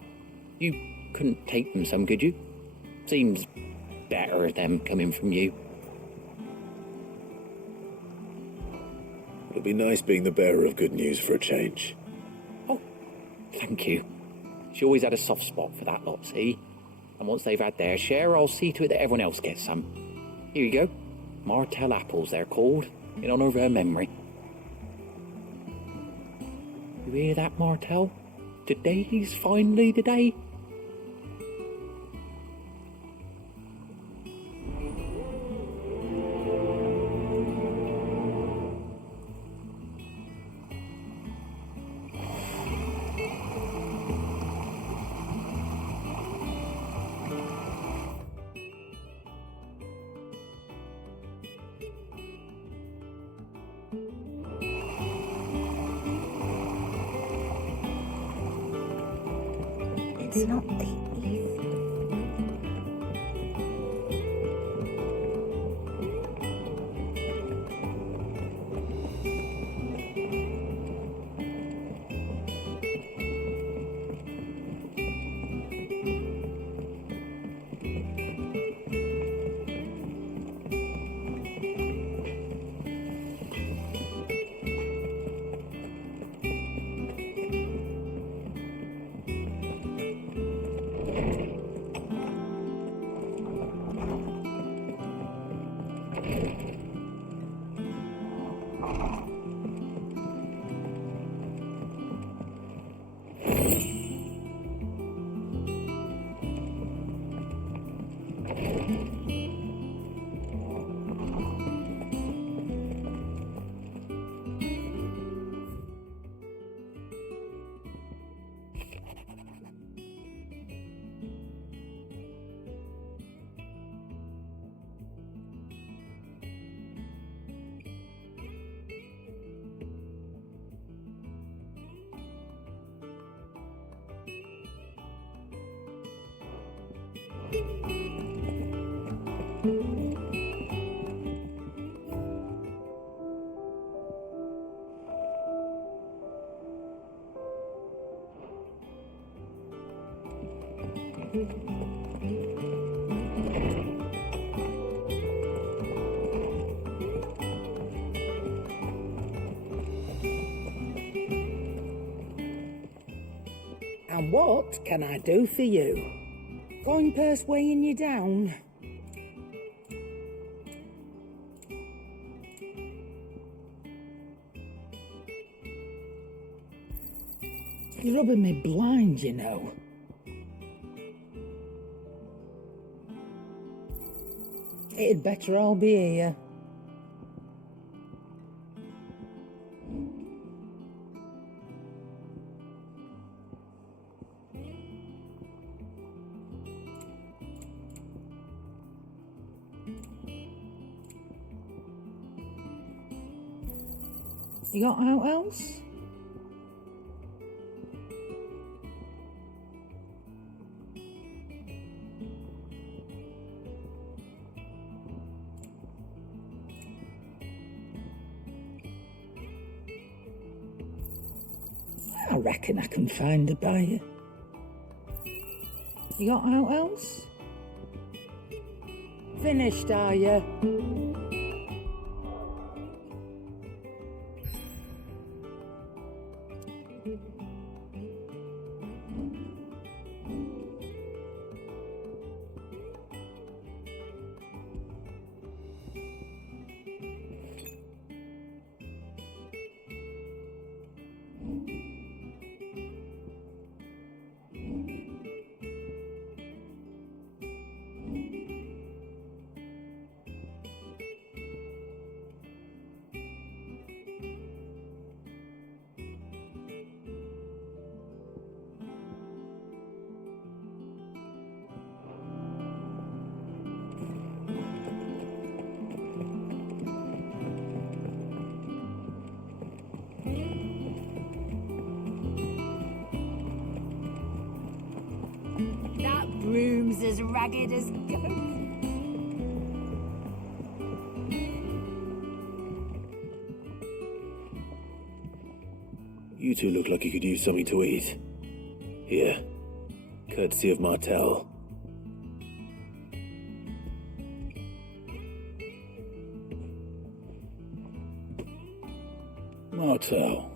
You couldn't take them some, could you? Seems better them coming from you. It'll be nice being the bearer of good news for a change. Oh, thank you. She always had a soft spot for that lot, see? And once they've had their share, I'll see to it that everyone else gets some. Here you go. Martel apples, they're called, in honour of her memory. You hear that, Martel? Today's finally the day. It's not the Eve. And what can I do for you? Coin purse weighing you down? You're rubbing me blind, you know. It'd better all be here. You got out else? I reckon I can find a buyer. You got out else? Finished, are you? That broom's as ragged as ghost. You two look like you could use something to eat. Here, courtesy of Martel. Martel.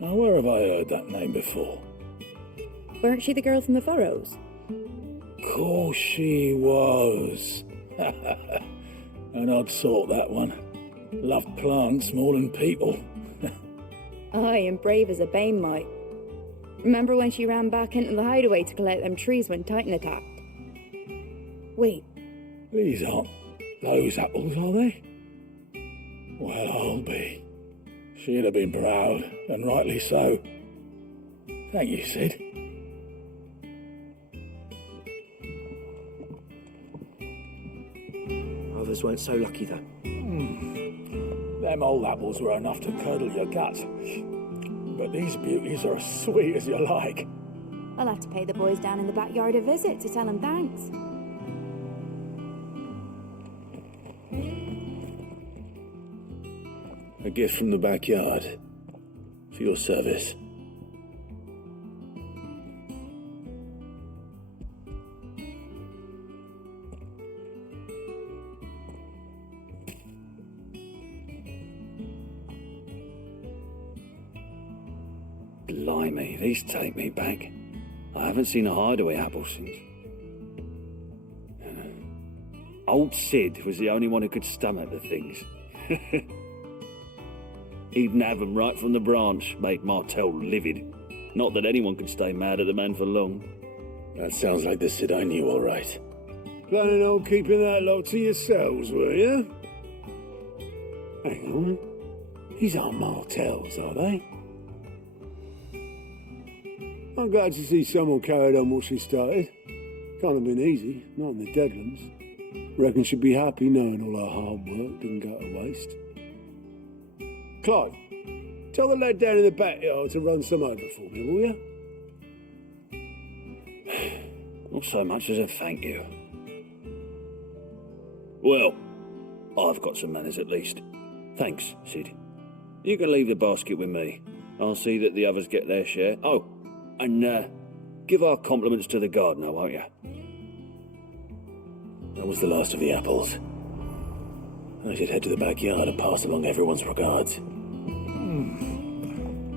Now, where have I heard that name before? Weren't she the girl from the Furrows? Course she was. An odd sort, that one. Loved plants more than people. Aye, and brave as a bane might. Remember when she ran back into the hideaway to collect them trees when Titan attacked? Wait. These aren't those apples, are they? Well, I'll be. She'd have been proud, and rightly so. Thank you, Sid. Others weren't so lucky, though. Them old apples were enough to curdle your guts. But these beauties are as sweet as you like. I'll have to pay the boys down in the backyard a visit to tell them thanks. A gift from the backyard. For your service. Blimey, these take me back. I haven't seen a hideaway apple since. Old Sid was the only one who could stomach the things. He'd nab them right from the branch, make Martell livid. Not that anyone could stay mad at the man for long. That sounds like the Sid I knew, all right. Planning on keeping that lot to yourselves, were you? Hang on. These aren't Martells, are they? I'm glad to see someone carried on what she started. Can't have been easy, not in the Deadlands. Reckon she'd be happy knowing all her hard work didn't go to waste. Clive, tell the lad down in the backyard to run some over for me, will you? Not so much as a thank you. Well, I've got some manners at least. Thanks, Sid. You can leave the basket with me. I'll see that the others get their share. Oh, and give our compliments to the gardener, won't you? That was the last of the apples. I should head to the backyard and pass along everyone's regards.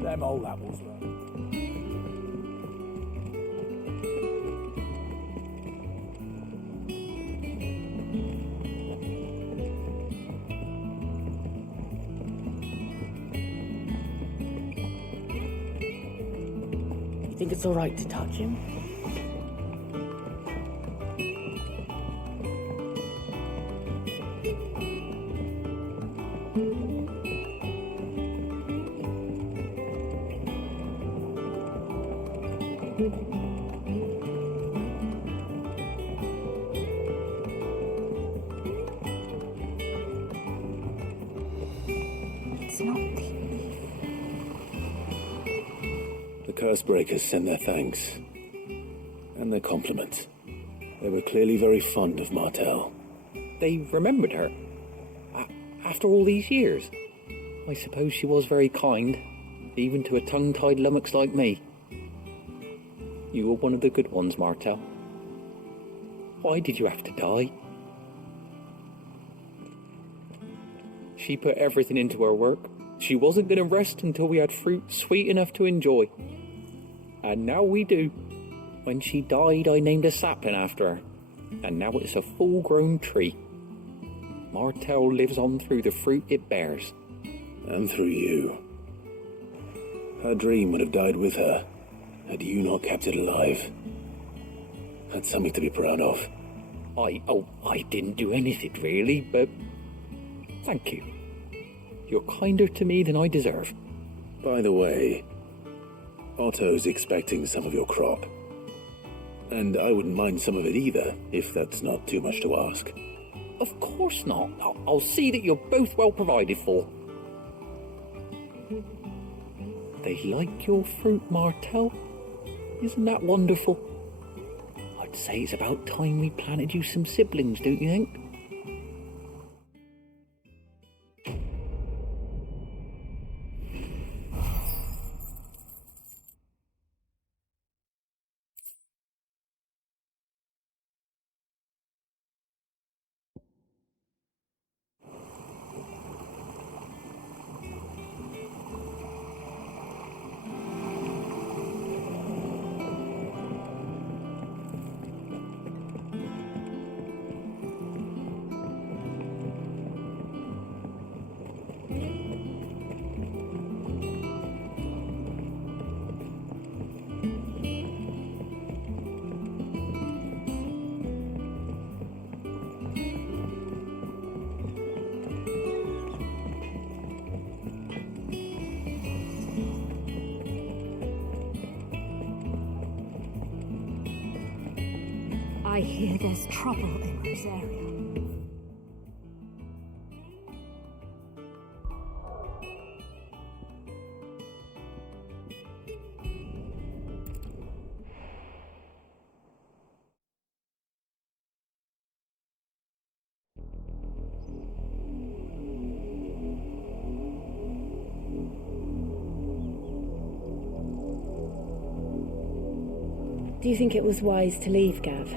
Them old apples, though. You think it's all right to touch him? It's not the... The Cursebreakers send their thanks. And their compliments. They were clearly very fond of Martell. They remembered her. After all these years. I suppose she was very kind, even to a tongue-tied lummox like me. You were one of the good ones, Martell. Why did you have to die? She put everything into her work. She wasn't going to rest until we had fruit sweet enough to enjoy. And now we do. When she died, I named a sapling after her. And now it's a full-grown tree. Martell lives on through the fruit it bears. And through you. Her dream would have died with her, had you not kept it alive. That's something to be proud of. I didn't do anything really, but thank you. You're kinder to me than I deserve. By the way, Otto's expecting some of your crop. And I wouldn't mind some of it either, if that's not too much to ask. Of course not. I'll see that you're both well provided for. They like your fruit, Martell. Isn't that wonderful? I'd say it's about time we planted you some siblings, don't you think? I hear there's trouble in Rosaria. Do you think it was wise to leave, Gav?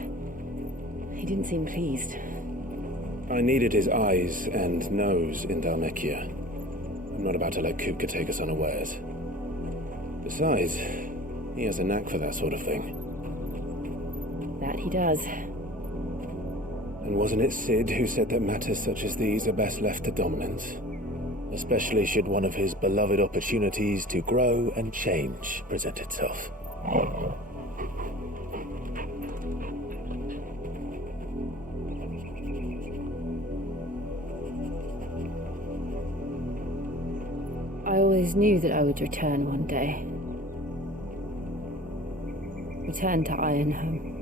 He didn't seem pleased. I needed his eyes and nose in Dhalmekia. I'm not about to let Kupka take us unawares. Besides, he has a knack for that sort of thing. That he does. And wasn't it Sid who said that matters such as these are best left to dominance? Especially should one of his beloved opportunities to grow and change present itself. I always knew that I would return one day. Return to Ironhome.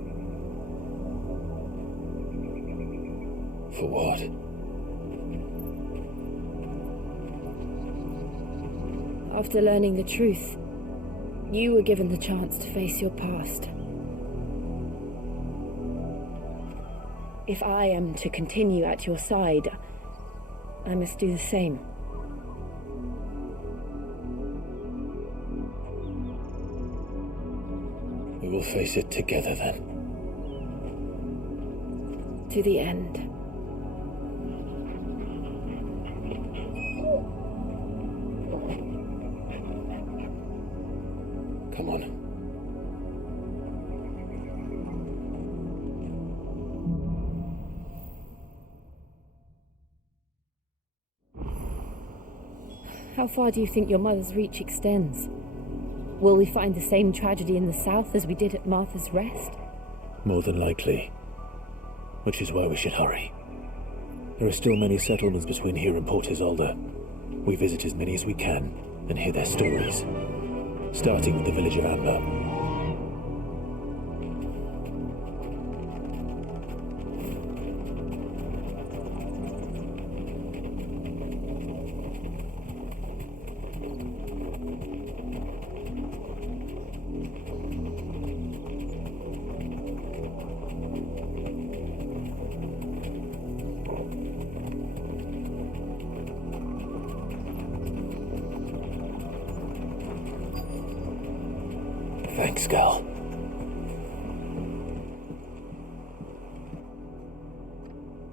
For what? After learning the truth, you were given the chance to face your past. If I am to continue at your side, I must do the same. We will face it together then. To the end. Come on. How far do you think your mother's reach extends? Will we find the same tragedy in the south as we did at Martha's Rest? More than likely. Which is why we should hurry. There are still many settlements between here and Port Isolde. We visit as many as we can and hear their stories. Starting with the village of Amber. Thanks, Gal.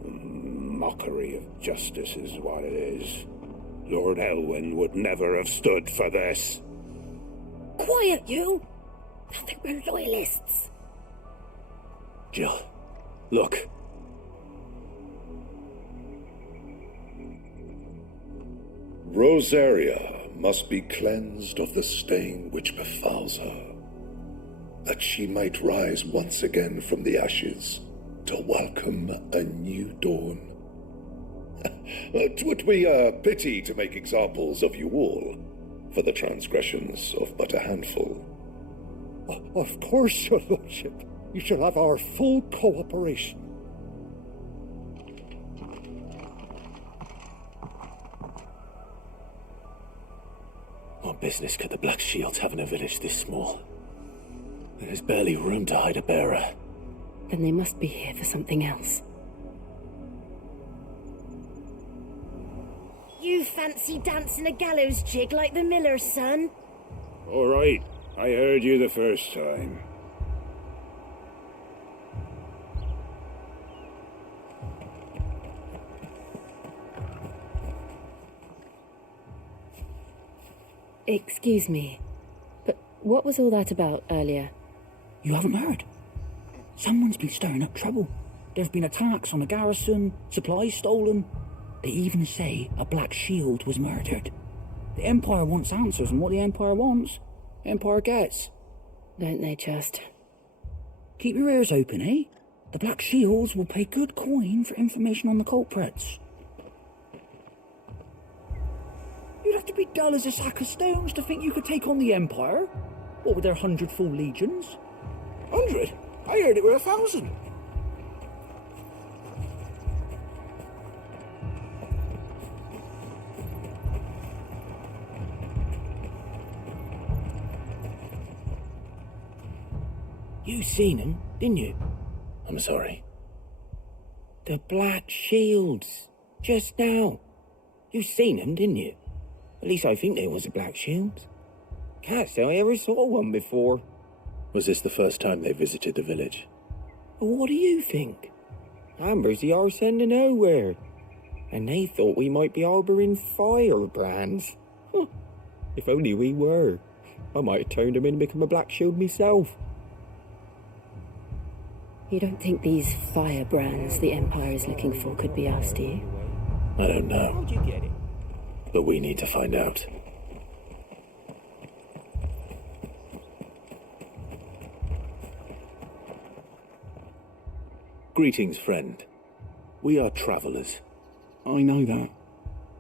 Mockery of justice is what it is. Lord Elwyn would never have stood for this. Quiet, you! I think we're loyalists. Jill, look. Rosaria must be cleansed of the stain which befouls her, that she might rise once again from the ashes to welcome a new dawn. It would be a pity to make examples of you all for the transgressions of but a handful. Of course, your lordship. You shall have our full cooperation. What business could the Black Shields have in a village this small? There's barely room to hide a bearer. Then they must be here for something else. You fancy dancing a gallows jig like the miller's son? All right, I heard you the first time. Excuse me, but what was all that about earlier? You haven't heard? Someone's been stirring up trouble. There've been attacks on the garrison, supplies stolen. They even say a Black Shield was murdered. The Empire wants answers, and what the Empire wants, the Empire gets. Don't they just? Keep your ears open, eh? The Black Shields will pay good coin for information on the culprits. You'd have to be dull as a sack of stones to think you could take on the Empire. What with their 100 full legions? 100? I heard it were 1,000. You seen them, didn't you? I'm sorry. The Black Shields. Just now. You seen them, didn't you? At least I think there was a Black Shield. Can't say I ever saw one before. Was this the first time they visited the village? Well, what do you think? Amber's the arse end of nowhere. And they thought we might be harbouring firebrands. If only we were. I might have turned them in and become a Black Shield myself. You don't think these firebrands the Empire is looking for could be us, do you? I don't know. But we need to find out. Greetings, friend. We are travelers. I know that.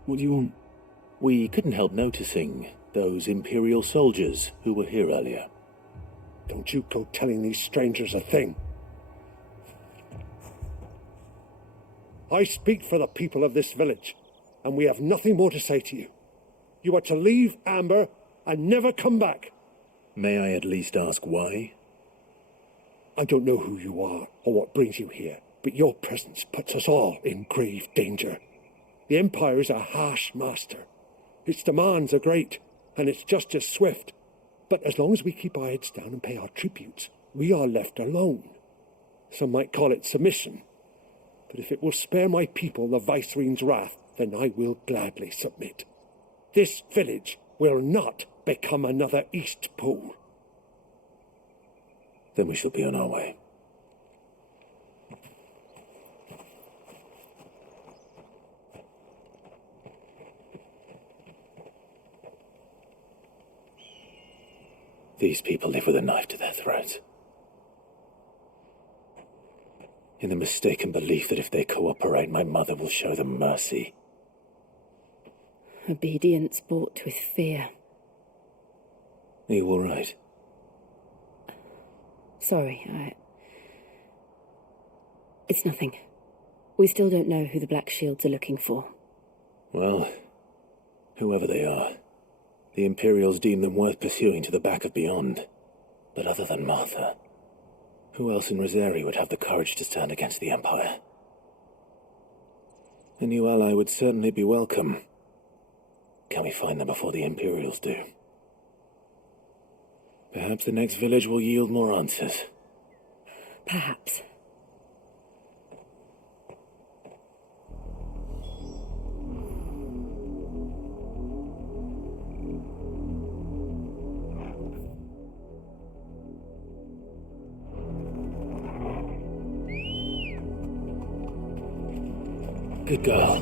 What do you want? We couldn't help noticing those Imperial soldiers who were here earlier. Don't you go telling these strangers a thing. I speak for the people of this village, and we have nothing more to say to you. You are to leave Amber and never come back. May I at least ask why? I don't know who you are or what brings you here, but your presence puts us all in grave danger. The Empire is a harsh master. Its demands are great, and its justice swift. But as long as we keep our heads down and pay our tributes, we are left alone. Some might call it submission. But if it will spare my people the Viceroy's wrath, then I will gladly submit. This village will not become another East Pool. Then we shall be on our way. These people live with a knife to their throats. In the mistaken belief that if they cooperate, my mother will show them mercy. Obedience bought with fear. Are you all right? Sorry, It's nothing. We still don't know who the Black Shields are looking for. Well, whoever they are, the Imperials deem them worth pursuing to the back of beyond. But other than Martha, who else in Rosari would have the courage to stand against the Empire? A new ally would certainly be welcome. Can we find them before the Imperials do? Perhaps the next village will yield more answers. Perhaps. Good girl.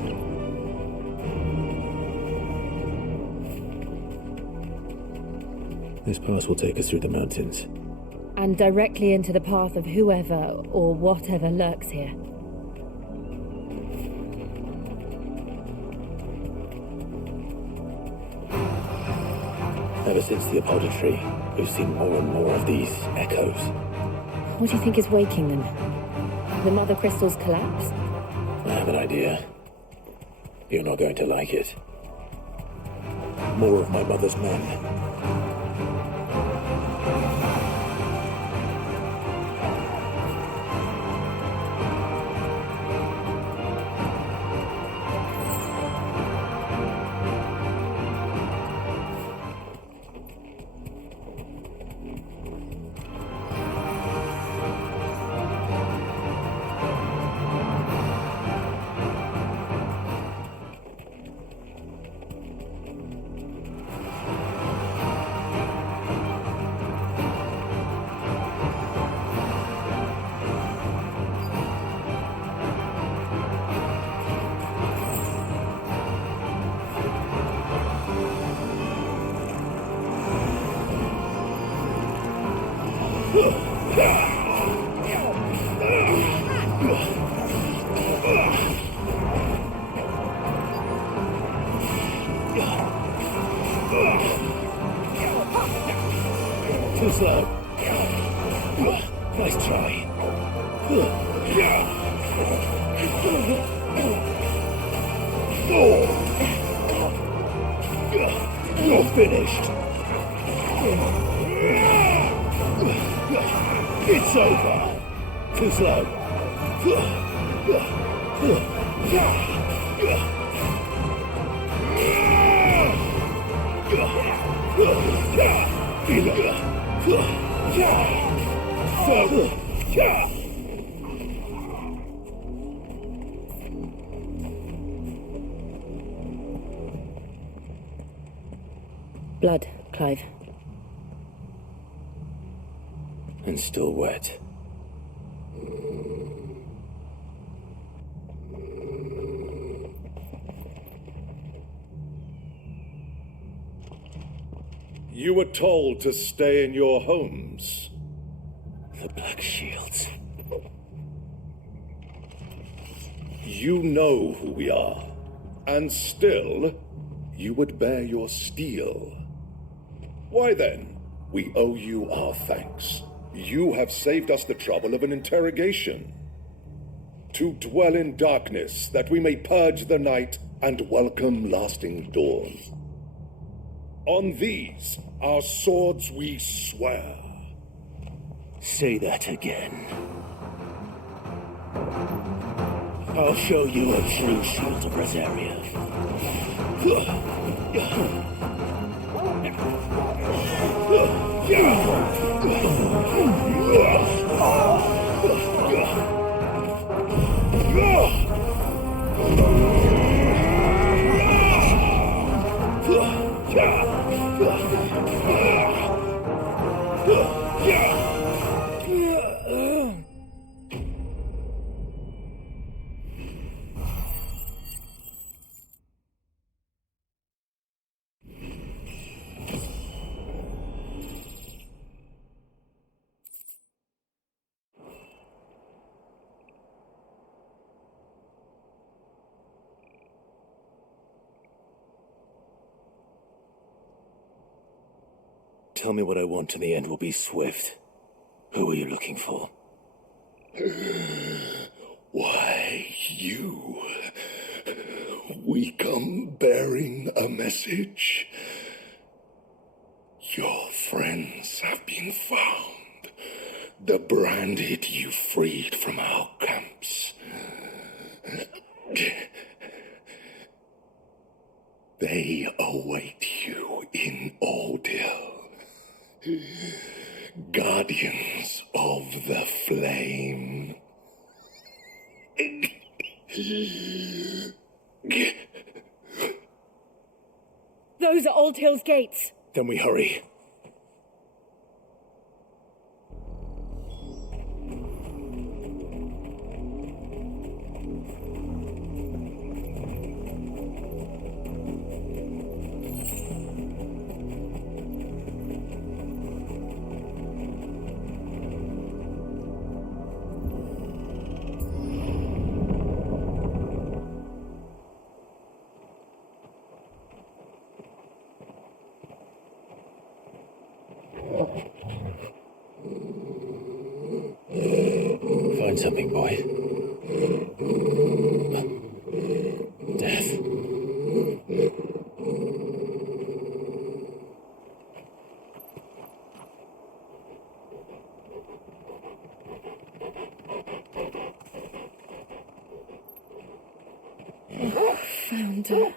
This pass will take us through the mountains. And directly into the path of whoever or whatever lurks here. Ever since the apothecary, we've seen more and more of these echoes. What do you think is waking them? The Mother Crystal's collapse? I have an idea. You're not going to like it. More of my mother's men. Too slow. Nice try. You're finished. It's over. Too slow. Blood, Clive. And still wet. You were told to stay in your homes. The Black Shields. You know who we are, and still, you would bear your steel. Why then, we owe you our thanks. You have saved us the trouble of an interrogation. To dwell in darkness, that we may purge the night and welcome lasting dawn. On these, our swords we swear. Say that again. I'll show you a true shield of Rosaria. Tell me what I want and the end will be swift. Who are you looking for? Why, you. We come bearing a message. Your friends have been found. The branded you freed from our camps. They await you in Ordeal. Guardians of the Flame. Those are Old Hill's gates. Then we hurry. Find something, boy. Death. Found her.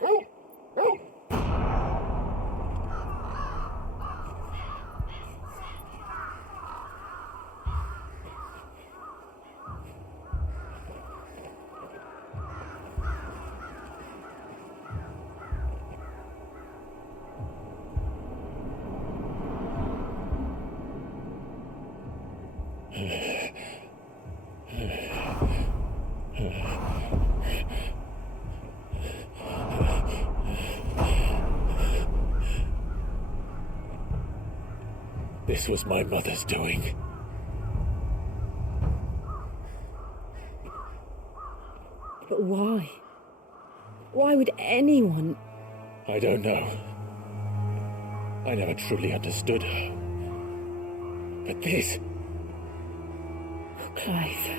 This was my mother's doing. But why? Why would anyone... I don't know. I never truly understood her. But this... Clive.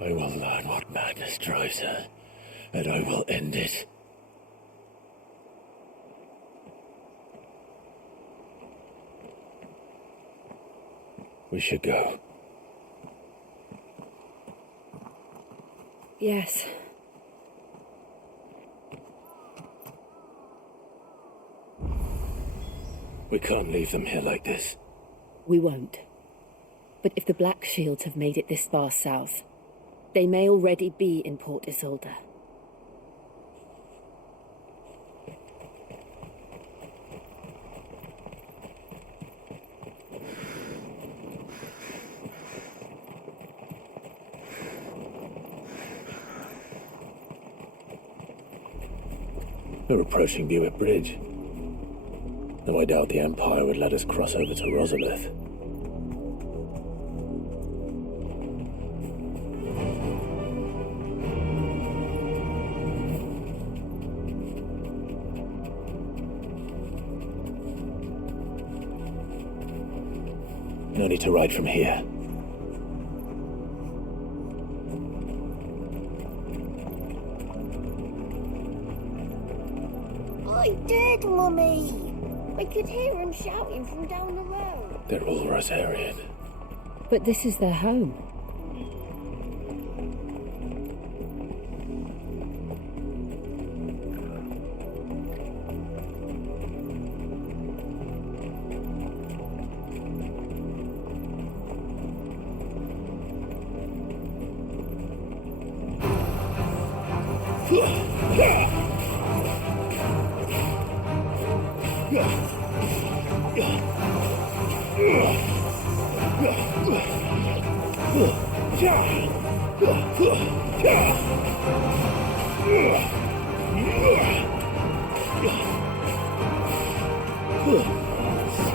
I will learn what madness drives her, and I will end it. We should go. Yes. We can't leave them here like this. We won't. But if the Black Shields have made it this far south, they may already be in Port Isolde. We're approaching Buick Bridge. Though I doubt the Empire would let us cross over to Rosalith. No need to ride from here. I did, Mummy. I could hear him shouting from down the road. They're all Rosarian. But this is their home.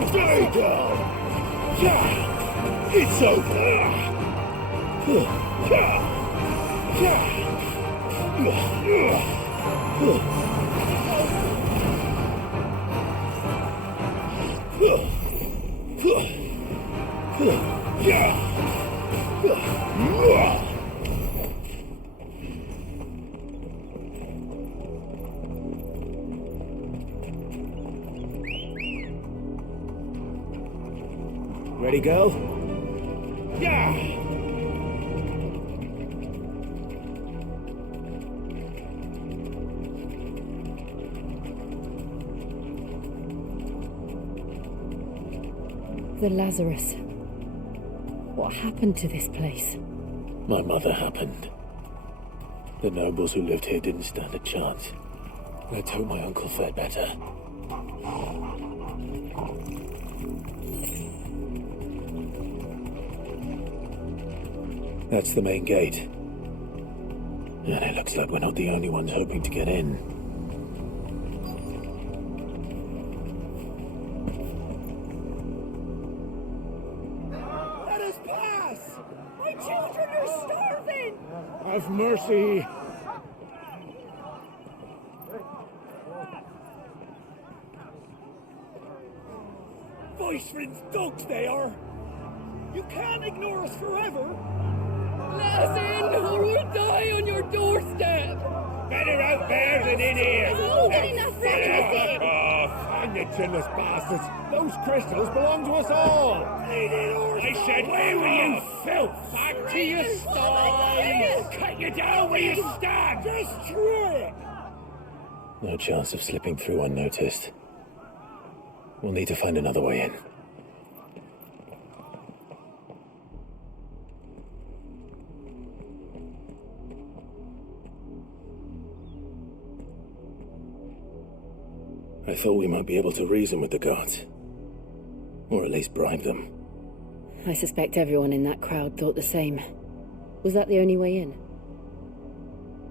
Stay down! It's over! Ready, girl? Yeah! The Lazarus. What happened to this place? My mother happened. The nobles who lived here didn't stand a chance. Let's hope my uncle fared better. That's the main gate. And it looks like we're not the only ones hoping to get in. Let us pass! My children are starving! Have mercy! Voice-rinse dogs they are! You can't ignore us forever! Let us in, or we'll die on your doorstep! Better out there than in here! Fuck off! And you chinless bastards! Those crystals belong to us all! I said, where were you, filth? Back to your stall! Cut you down where you stand! Just try it! No chance of slipping through unnoticed. We'll need to find another way in. I thought we might be able to reason with the guards. Or at least bribe them. I suspect everyone in that crowd thought the same. Was that the only way in?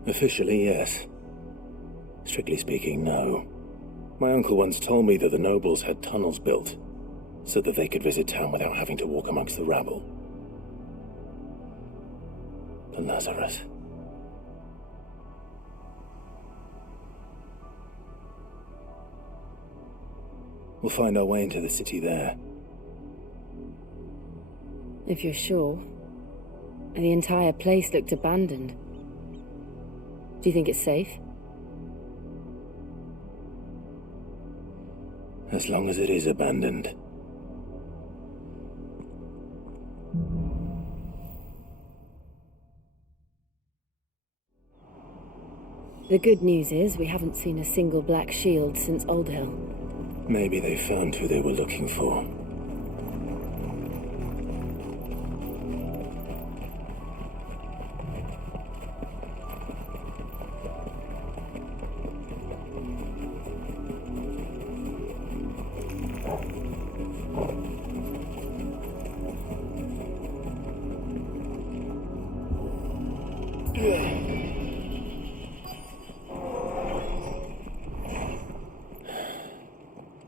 Officially, yes. Strictly speaking, no. My uncle once told me that the nobles had tunnels built, so that they could visit town without having to walk amongst the rabble. The Lazarus. We'll find our way into the city there. If you're sure. The entire place looked abandoned. Do you think it's safe? As long as it is abandoned. The good news is we haven't seen a single black shield since Old Hill. Maybe they found who they were looking for.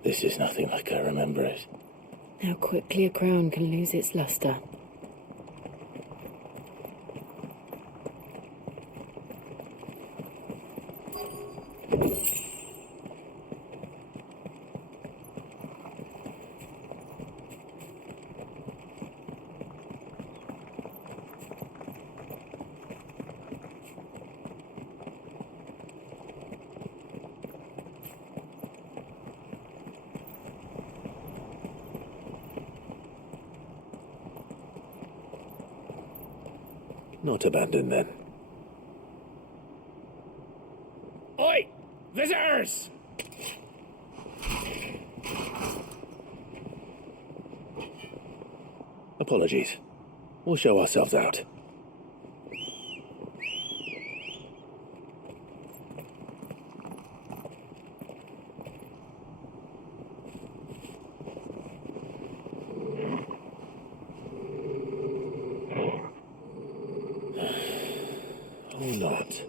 This is nothing like I remember it. How quickly a crown can lose its luster. Not abandoned, then. Oi! Visitors! Apologies. We'll show ourselves out. Or not.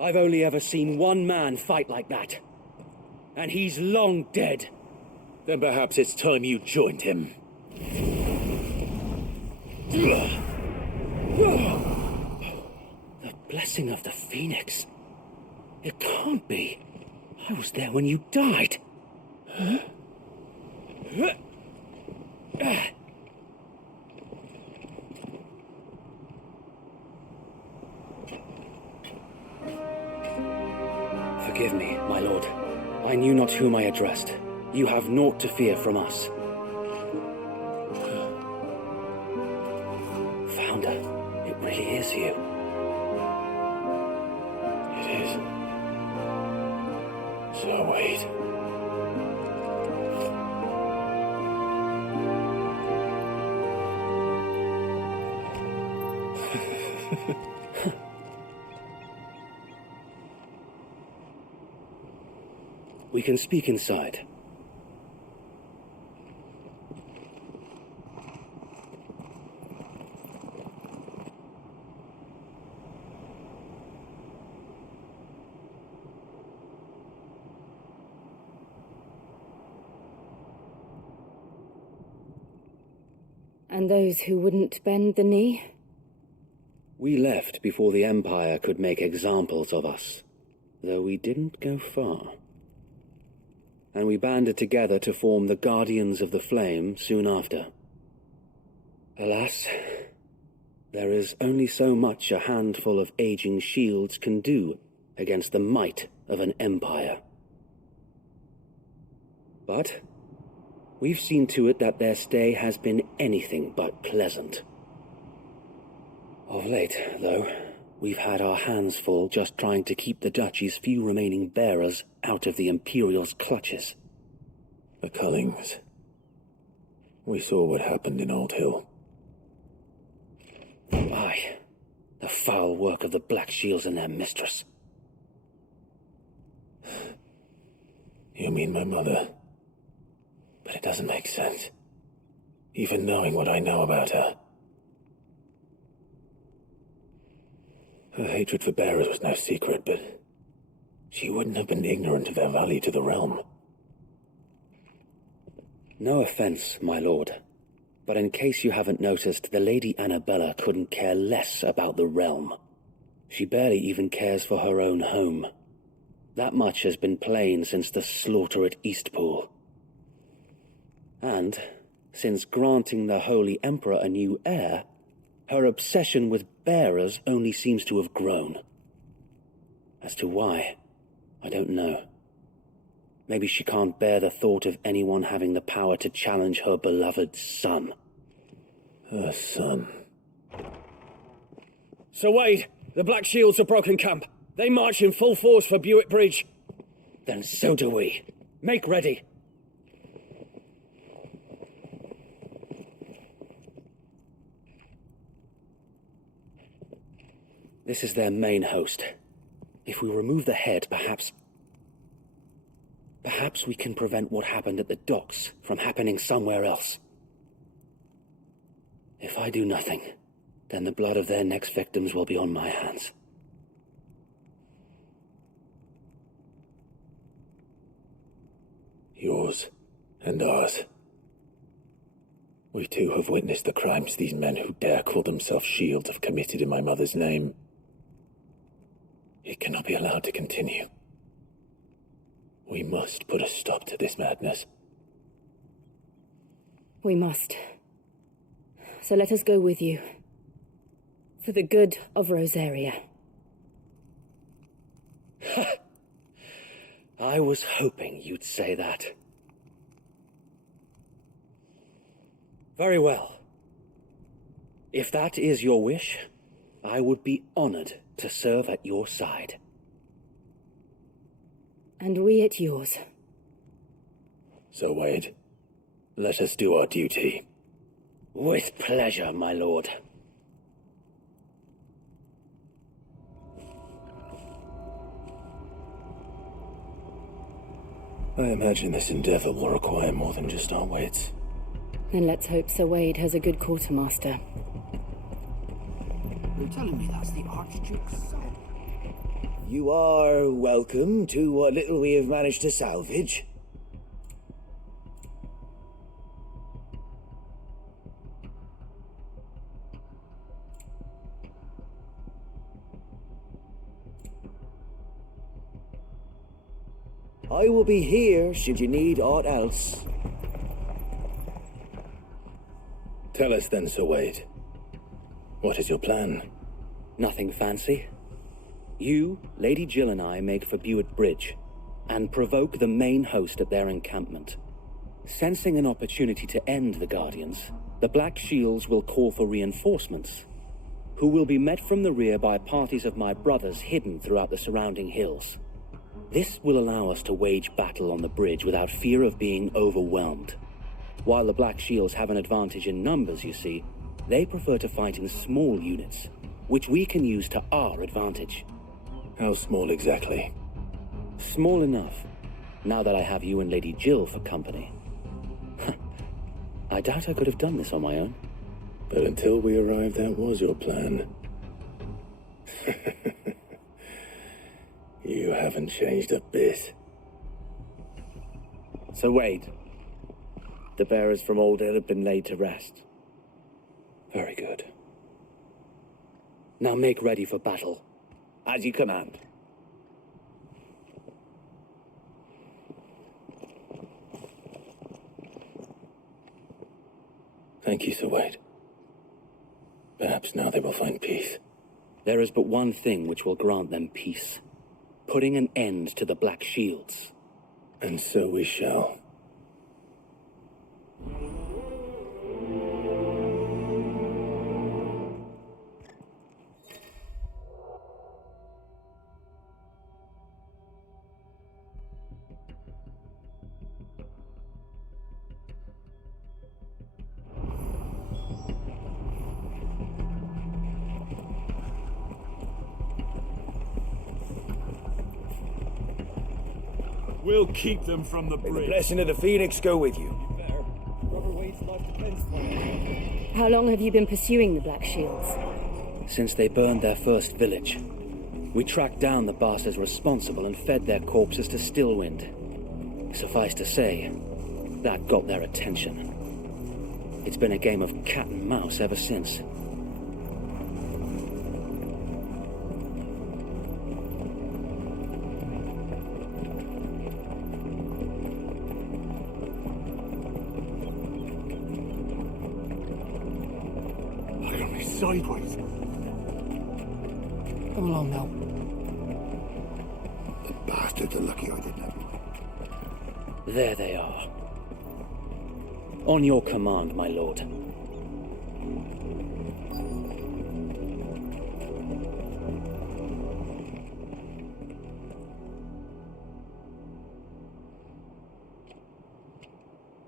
I've only ever seen one man fight like that. And he's long dead. Then perhaps it's time you joined him. The blessing of the Phoenix. It can't be. I was there when you died. Huh? Forgive me, my lord. I knew not whom I addressed. You have naught to fear from us. Founder, it really is you. It is. So wait. We can speak inside. And those who wouldn't bend the knee? We left before the Empire could make examples of us, though we didn't go far. And we banded together to form the Guardians of the Flame soon after. Alas, there is only so much a handful of aging shields can do against the might of an empire. But we've seen to it that their stay has been anything but pleasant. Of late, though, we've had our hands full just trying to keep the Duchy's few remaining bearers out of the Imperial's clutches. The Cullings. We saw what happened in Old Hill. Aye, the foul work of the Black Shields and their mistress. You mean my mother? But it doesn't make sense. Even knowing what I know about her. Her hatred for bearers was no secret, but she wouldn't have been ignorant of their value to the realm. No offense, my lord, but in case you haven't noticed, the Lady Annabella couldn't care less about the realm. She barely even cares for her own home. That much has been plain since the slaughter at Eastpool. And, since granting the Holy Emperor a new heir, her obsession with bearers only seems to have grown. As to why, I don't know. Maybe she can't bear the thought of anyone having the power to challenge her beloved son. Her son. Sir Wade, the Black Shields have broken camp. They march in full force for Buick Bridge. Then so do we. Make ready. This is their main host. If we remove the head, perhaps we can prevent what happened at the docks from happening somewhere else. If I do nothing, then the blood of their next victims will be on my hands. Yours and ours. We too have witnessed the crimes these men who dare call themselves Shields have committed in my mother's name. It cannot be allowed to continue. We must put a stop to this madness. We must. So let us go with you. For the good of Rosaria. I was hoping you'd say that. Very well. If that is your wish, I would be honored to serve at your side. And we at yours. So, Wade, let us do our duty. With pleasure, my lord. I imagine this endeavor will require more than just our wits. Then let's hope Sir Wade has a good quartermaster. You're telling me that's the Archduke's son? You are welcome to what little we have managed to salvage. I will be here should you need aught else. Tell us then, Sir Wade. What is your plan? Nothing fancy. You, Lady Jill and I make for Buick Bridge, and provoke the main host at their encampment. Sensing an opportunity to end the Guardians, the Black Shields will call for reinforcements, who will be met from the rear by parties of my brothers hidden throughout the surrounding hills. This will allow us to wage battle on the bridge without fear of being overwhelmed. While the Black Shields have an advantage in numbers, you see, they prefer to fight in small units, which we can use to our advantage. How small exactly? Small enough, now that I have you and Lady Jill for company. I doubt I could have done this on my own. But until we arrived, that was your plan. You haven't changed a bit. Sir Wade, the bearers from Old Hill have been laid to rest. Very good. Now make ready for battle, as you command. Thank you, Sir Wade. Perhaps now they will find peace. There is but one thing which will grant them peace. Putting an end to the Black Shields. And so we shall. We'll keep them from the bridge. May the blessing of the Phoenix go with you. How long have you been pursuing the Black Shields? Since they burned their first village. We tracked down the bastards responsible and fed their corpses to Stillwind. Suffice to say, that got their attention. It's been a game of cat and mouse ever since. Sideways. Come along now. The bastards are lucky I didn't have There they are. On your command, my lord.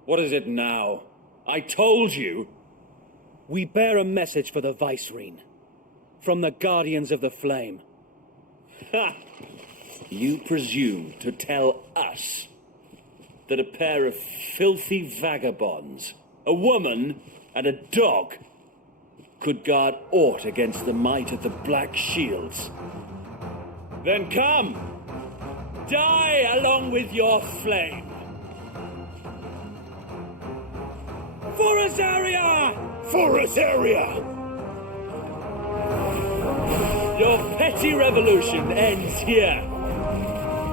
What is it now? I told you! We bear a message for the Vicereine. From the Guardians of the Flame. Ha! You presume to tell us that a pair of filthy vagabonds, a woman and a dog, could guard aught against the might of the Black Shields? Then come! Die along with your flame! For Azaria! For Azaria! Your petty revolution ends here.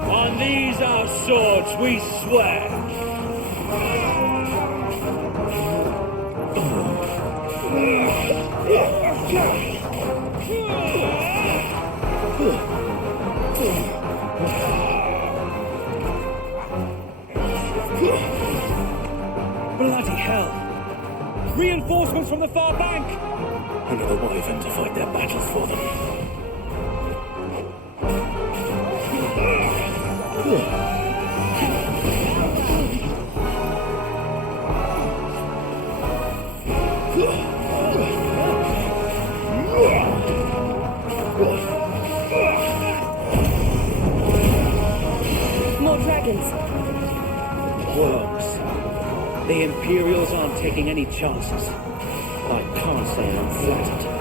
On these our swords we swear. Bloody hell! Reinforcements from the far bank! Another wyvern to fight their battles for them. More dragons. Worms. The Imperials aren't taking any chances. I can't say I'm flattered.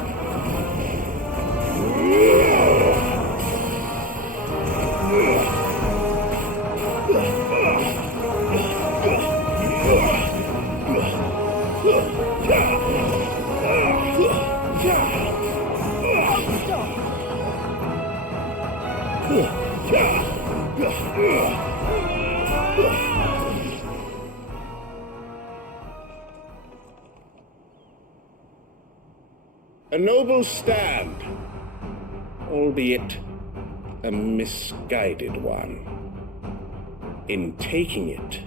A noble stand, albeit a misguided one. In taking it,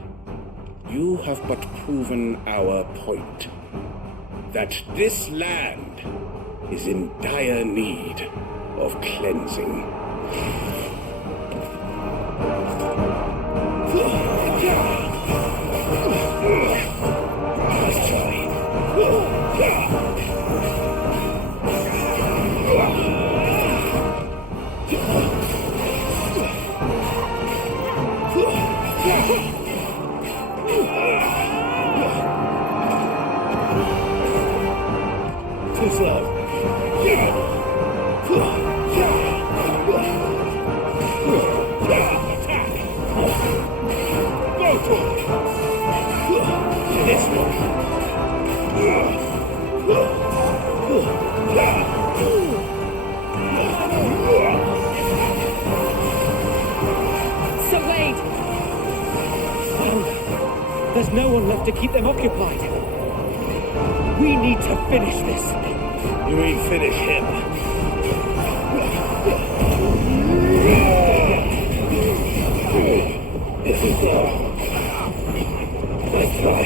you have but proven our point, that this land is in dire need of cleansing. Nice try. Too slow. This one. Sir Wade! There's no one left to keep them occupied. We need to finish this. You mean finish him? If we go, let's try.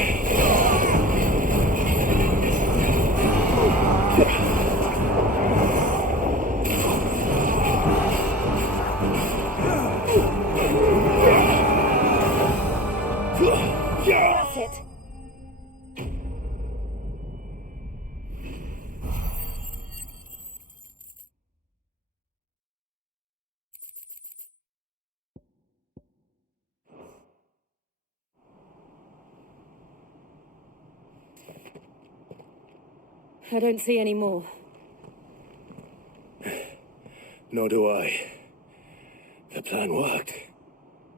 That's it. I don't see any more. Nor do I. The plan worked.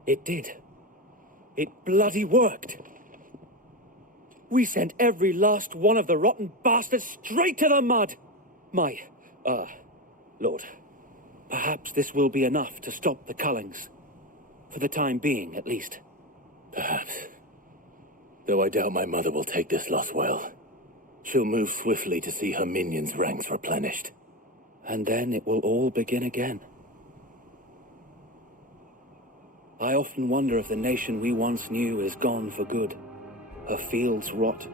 It did. It bloody worked. We sent every last one of the rotten bastards straight to the mud. My, Lord, perhaps this will be enough to stop the Cullings. For the time being, at least. Perhaps. Though I doubt my mother will take this loss well. She'll move swiftly to see her minions' ranks replenished. And then it will all begin again. I often wonder if the nation we once knew is gone for good. Her fields rot.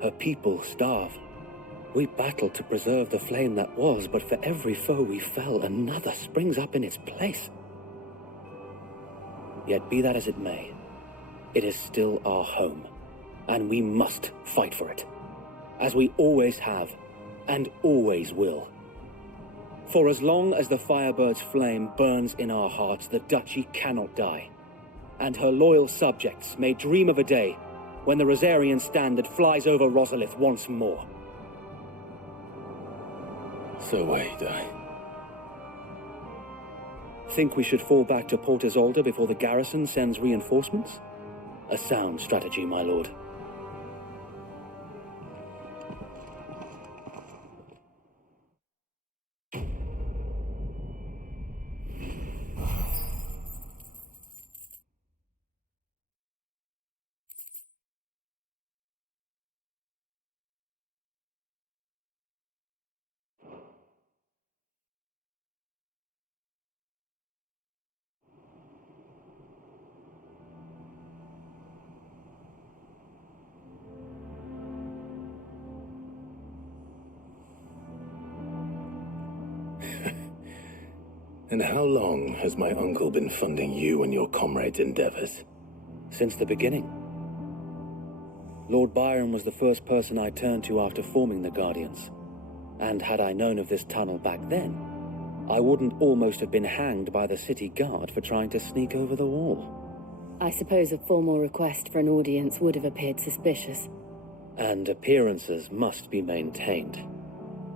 Her people starve. We battled to preserve the flame that was, but for every foe we fell, another springs up in its place. Yet be that as it may, it is still our home, and we must fight for it, as we always have, and always will. For as long as the Firebird's flame burns in our hearts, the Duchy cannot die, and her loyal subjects may dream of a day when the Rosarian standard flies over Rosalith once more. So wait, Think we should fall back to Port Isolde before the garrison sends reinforcements? A sound strategy, my lord. And how long has my uncle been funding you and your comrades' endeavors? Since the beginning. Lord Byron was the first person I turned to after forming the Guardians. And had I known of this tunnel back then, I wouldn't almost have been hanged by the city guard for trying to sneak over the wall. I suppose a formal request for an audience would have appeared suspicious. And appearances must be maintained.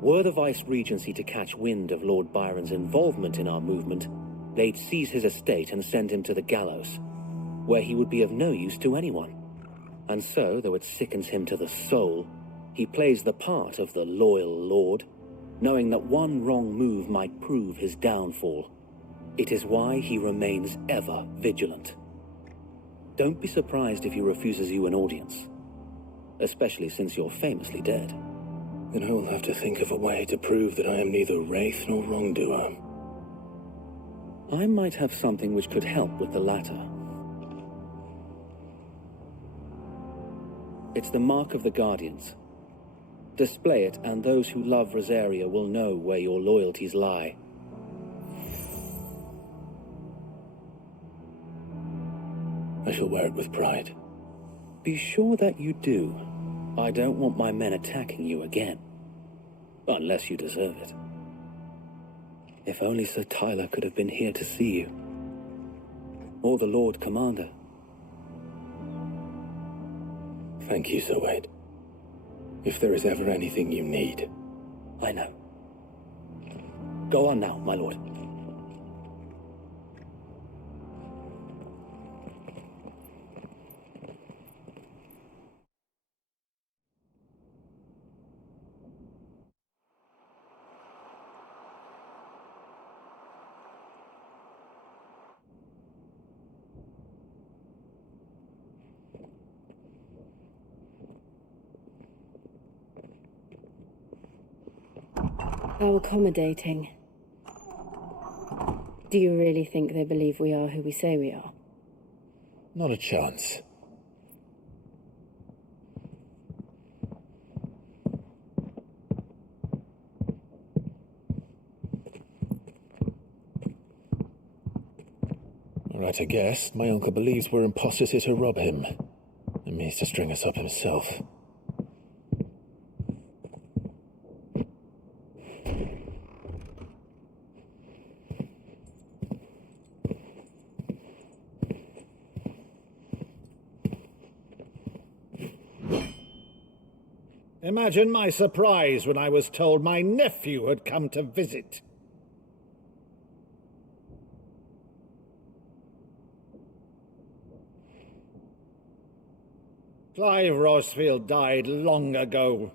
Were the Vice-Regency to catch wind of Lord Byron's involvement in our movement, they'd seize his estate and send him to the gallows, where he would be of no use to anyone. And so, though it sickens him to the soul, he plays the part of the loyal lord, knowing that one wrong move might prove his downfall. It is why he remains ever vigilant. Don't be surprised if he refuses you an audience, especially since you're famously dead. Then I will have to think of a way to prove that I am neither wraith nor wrongdoer. I might have something which could help with the latter. It's the mark of the Guardians. Display it, and those who love Rosaria will know where your loyalties lie. I shall wear it with pride. Be sure that you do. I don't want my men attacking you again. Unless you deserve it. If only Sir Tyler could have been here to see you. Or the Lord Commander. Thank you, Sir Wade. If there is ever anything you need. I know. Go on now, my lord. How accommodating. Do you really think they believe we are who we say we are? Not a chance. All right, I guess. My uncle believes we're imposters here to rob him. And means to string us up himself. Imagine my surprise when I was told my nephew had come to visit. Clive Rosfield died long ago.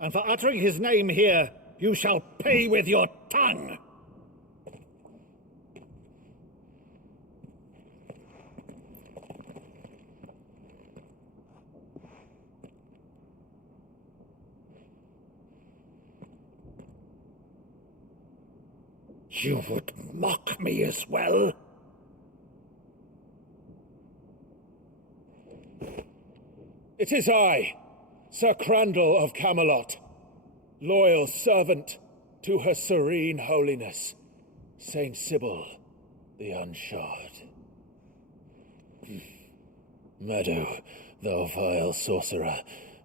And for uttering his name here, you shall pay with your tongue! You would mock me as well? It is I, Sir Crandall of Camelot, loyal servant to Her Serene Holiness, Saint Sybil the Unshod. Meadow, thou vile sorcerer,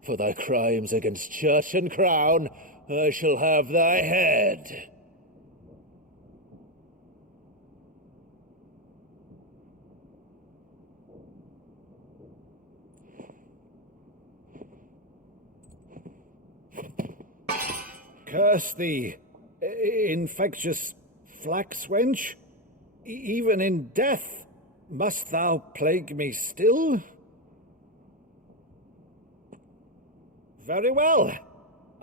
for thy crimes against church and crown, I shall have thy head. Curse thee, infectious flax wench. Even in death must thou plague me still? Very well.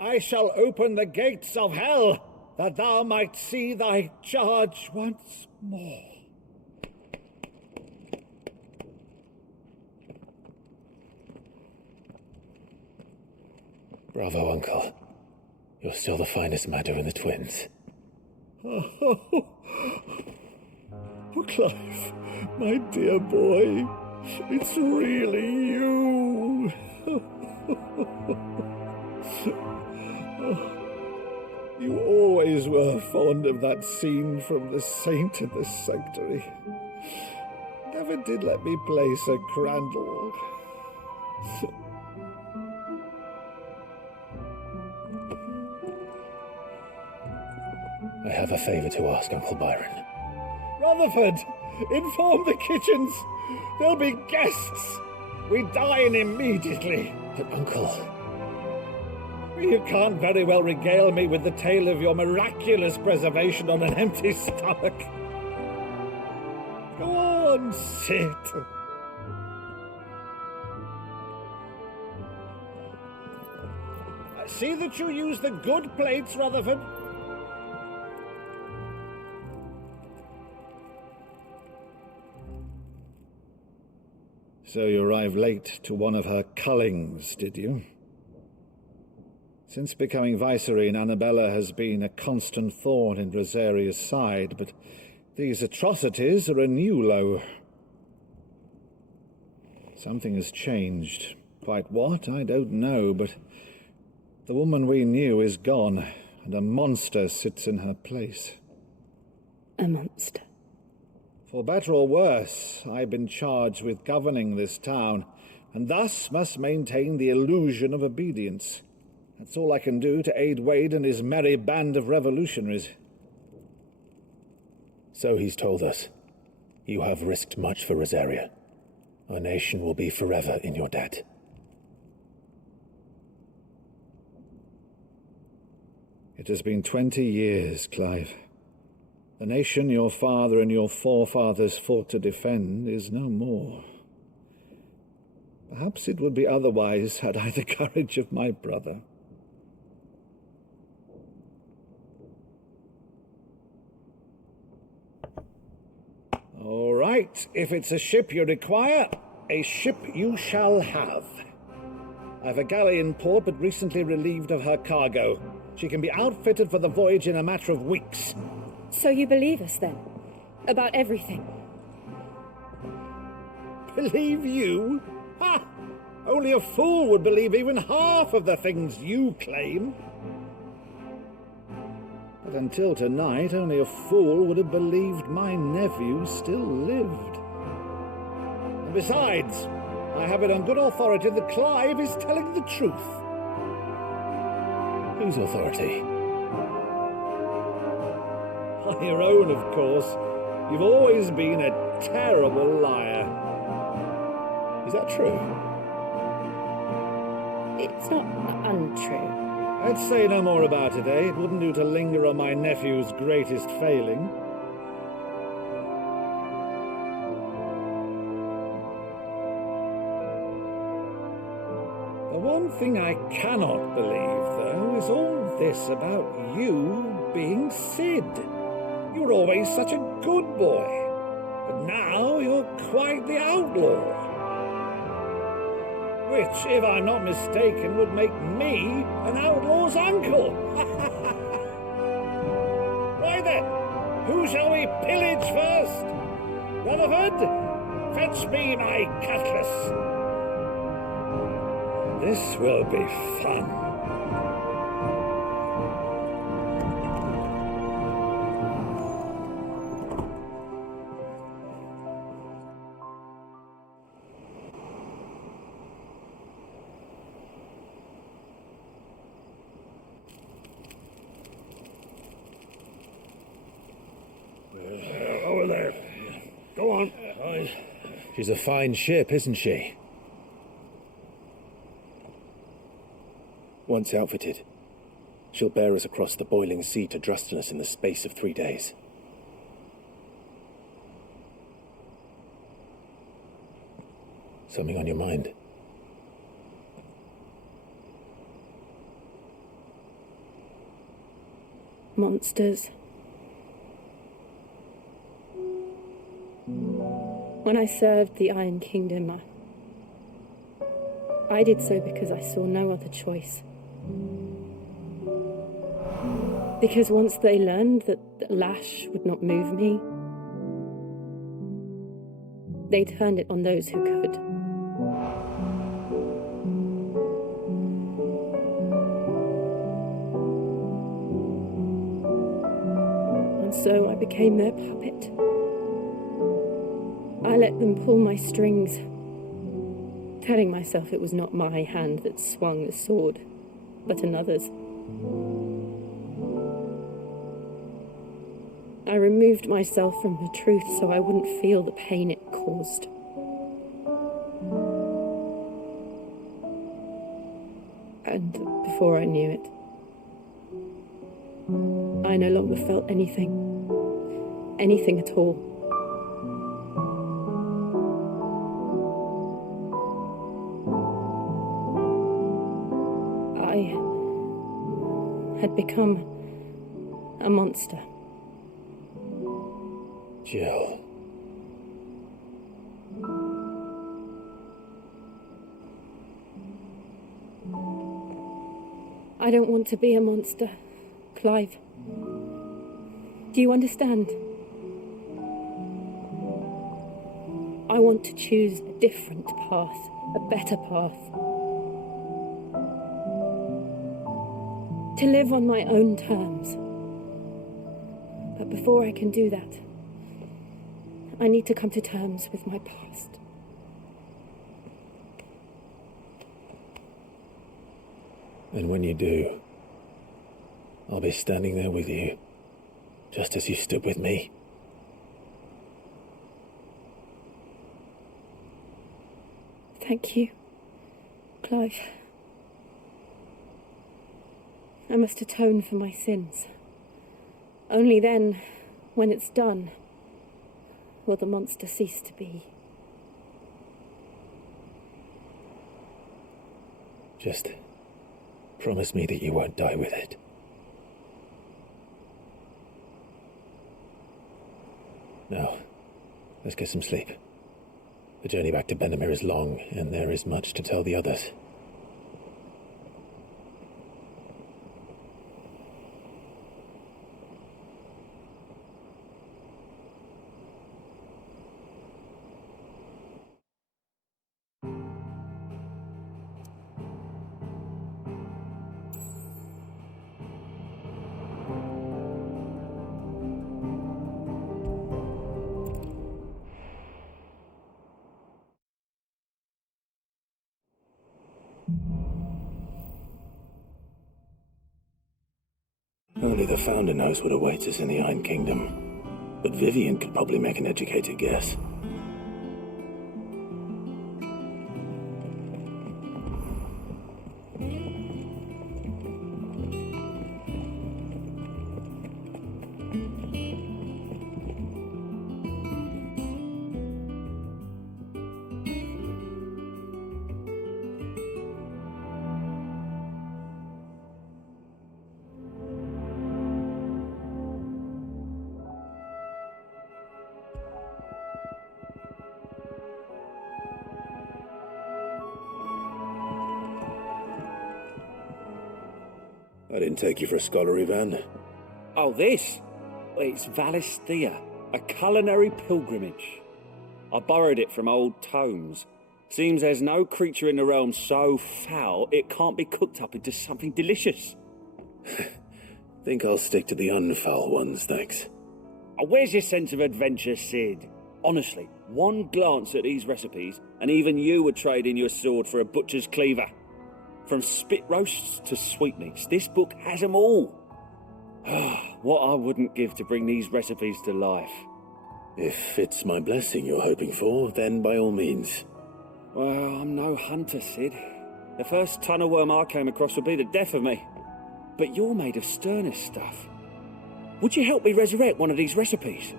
I shall open the gates of hell, that thou might see thy charge once more. Bravo, Uncle. You're still the finest Meadow in the twins. Oh, Clive, my dear boy, it's really you. You always were fond of that scene from The Saint in the Sanctuary. Never did let me play Sir Crandall. I have a favor to ask, Uncle Byron. Rutherford, inform the kitchens. There'll be guests. We dine immediately. But, Uncle... You can't very well regale me with the tale of your miraculous preservation on an empty stomach. Go on, sit. See that you use the good plates, Rutherford. So you arrived late to one of her cullings, did you? Since becoming Vicereine, Annabella has been a constant thorn in Rosaria's side, but these atrocities are a new low. Something has changed. Quite what, I don't know, but the woman we knew is gone, and a monster sits in her place. A monster? For better or worse, I've been charged with governing this town, and thus must maintain the illusion of obedience. That's all I can do to aid Wade and his merry band of revolutionaries. So he's told us. You have risked much for Rosaria. Our nation will be forever in your debt. It has been 20 years, Clive. The nation your father and your forefathers fought to defend is no more. Perhaps it would be otherwise had I the courage of my brother. All right, if it's a ship you require, a ship you shall have. I've a galley in port, but recently relieved of her cargo. She can be outfitted for the voyage in a matter of weeks. So you believe us, then? About everything? Believe you? Ha! Only a fool would believe even half of the things you claim. But until tonight, only a fool would have believed my nephew still lived. And besides, I have it on good authority that Clive is telling the truth. Whose authority? On your own, of course. You've always been a terrible liar. Is that true? It's not untrue. I'd say no more about it, eh? It wouldn't do to linger on my nephew's greatest failing. The one thing I cannot believe, though, is all this about you being Sid. You were always such a good boy, but now you're quite the outlaw. Which, if I'm not mistaken, would make me an outlaw's uncle. Why then, Who shall we pillage first? Rutherford, fetch me my cutlass. This will be fun. Over there. Go on. She's a fine ship, isn't she? Once outfitted, she'll bear us across the boiling sea to Drustinus in the space of 3 days. Something on your mind? Monsters. When I served the Iron Kingdom, I did so because I saw no other choice. Because once they learned that the lash would not move me, they turned it on those who could. And so I became their puppet. I let them pull my strings, telling myself it was not my hand that swung the sword, but another's. I removed myself from the truth so I wouldn't feel the pain it caused. And before I knew it, I no longer felt anything at all. I had become a monster. Jill. I don't want to be a monster, Clive. Do you understand? I want to choose a different path, a better path. To live on my own terms. But before I can do that, I need to come to terms with my past. And when you do, I'll be standing there with you, just as you stood with me. Thank you, Clive. I must atone for my sins. Only then, when it's done, will the monster cease to be. Just promise me that you won't die with it. Now, let's get some sleep. The journey back to Benamir is long, and there is much to tell the others. Only the Founder knows what awaits us in the Iron Kingdom, but Vivian could probably make an educated guess. I didn't take you for a scholar, Ivan. Oh, this? It's Valisthea, a culinary pilgrimage. I borrowed it from old tomes. Seems there's no creature in the realm so foul it can't be cooked up into something delicious. Think I'll stick to the unfoul ones, thanks. Where's your sense of adventure, Sid? Honestly, one glance at these recipes, and even you would trade in your sword for a butcher's cleaver. From spit roasts to sweetmeats, this book has them all. What I wouldn't give to bring these recipes to life. If it's my blessing you're hoping for, then by all means. Well, I'm no hunter, Sid. The first tunnel worm I came across would be the death of me. But you're made of sterner stuff. Would you help me resurrect one of these recipes?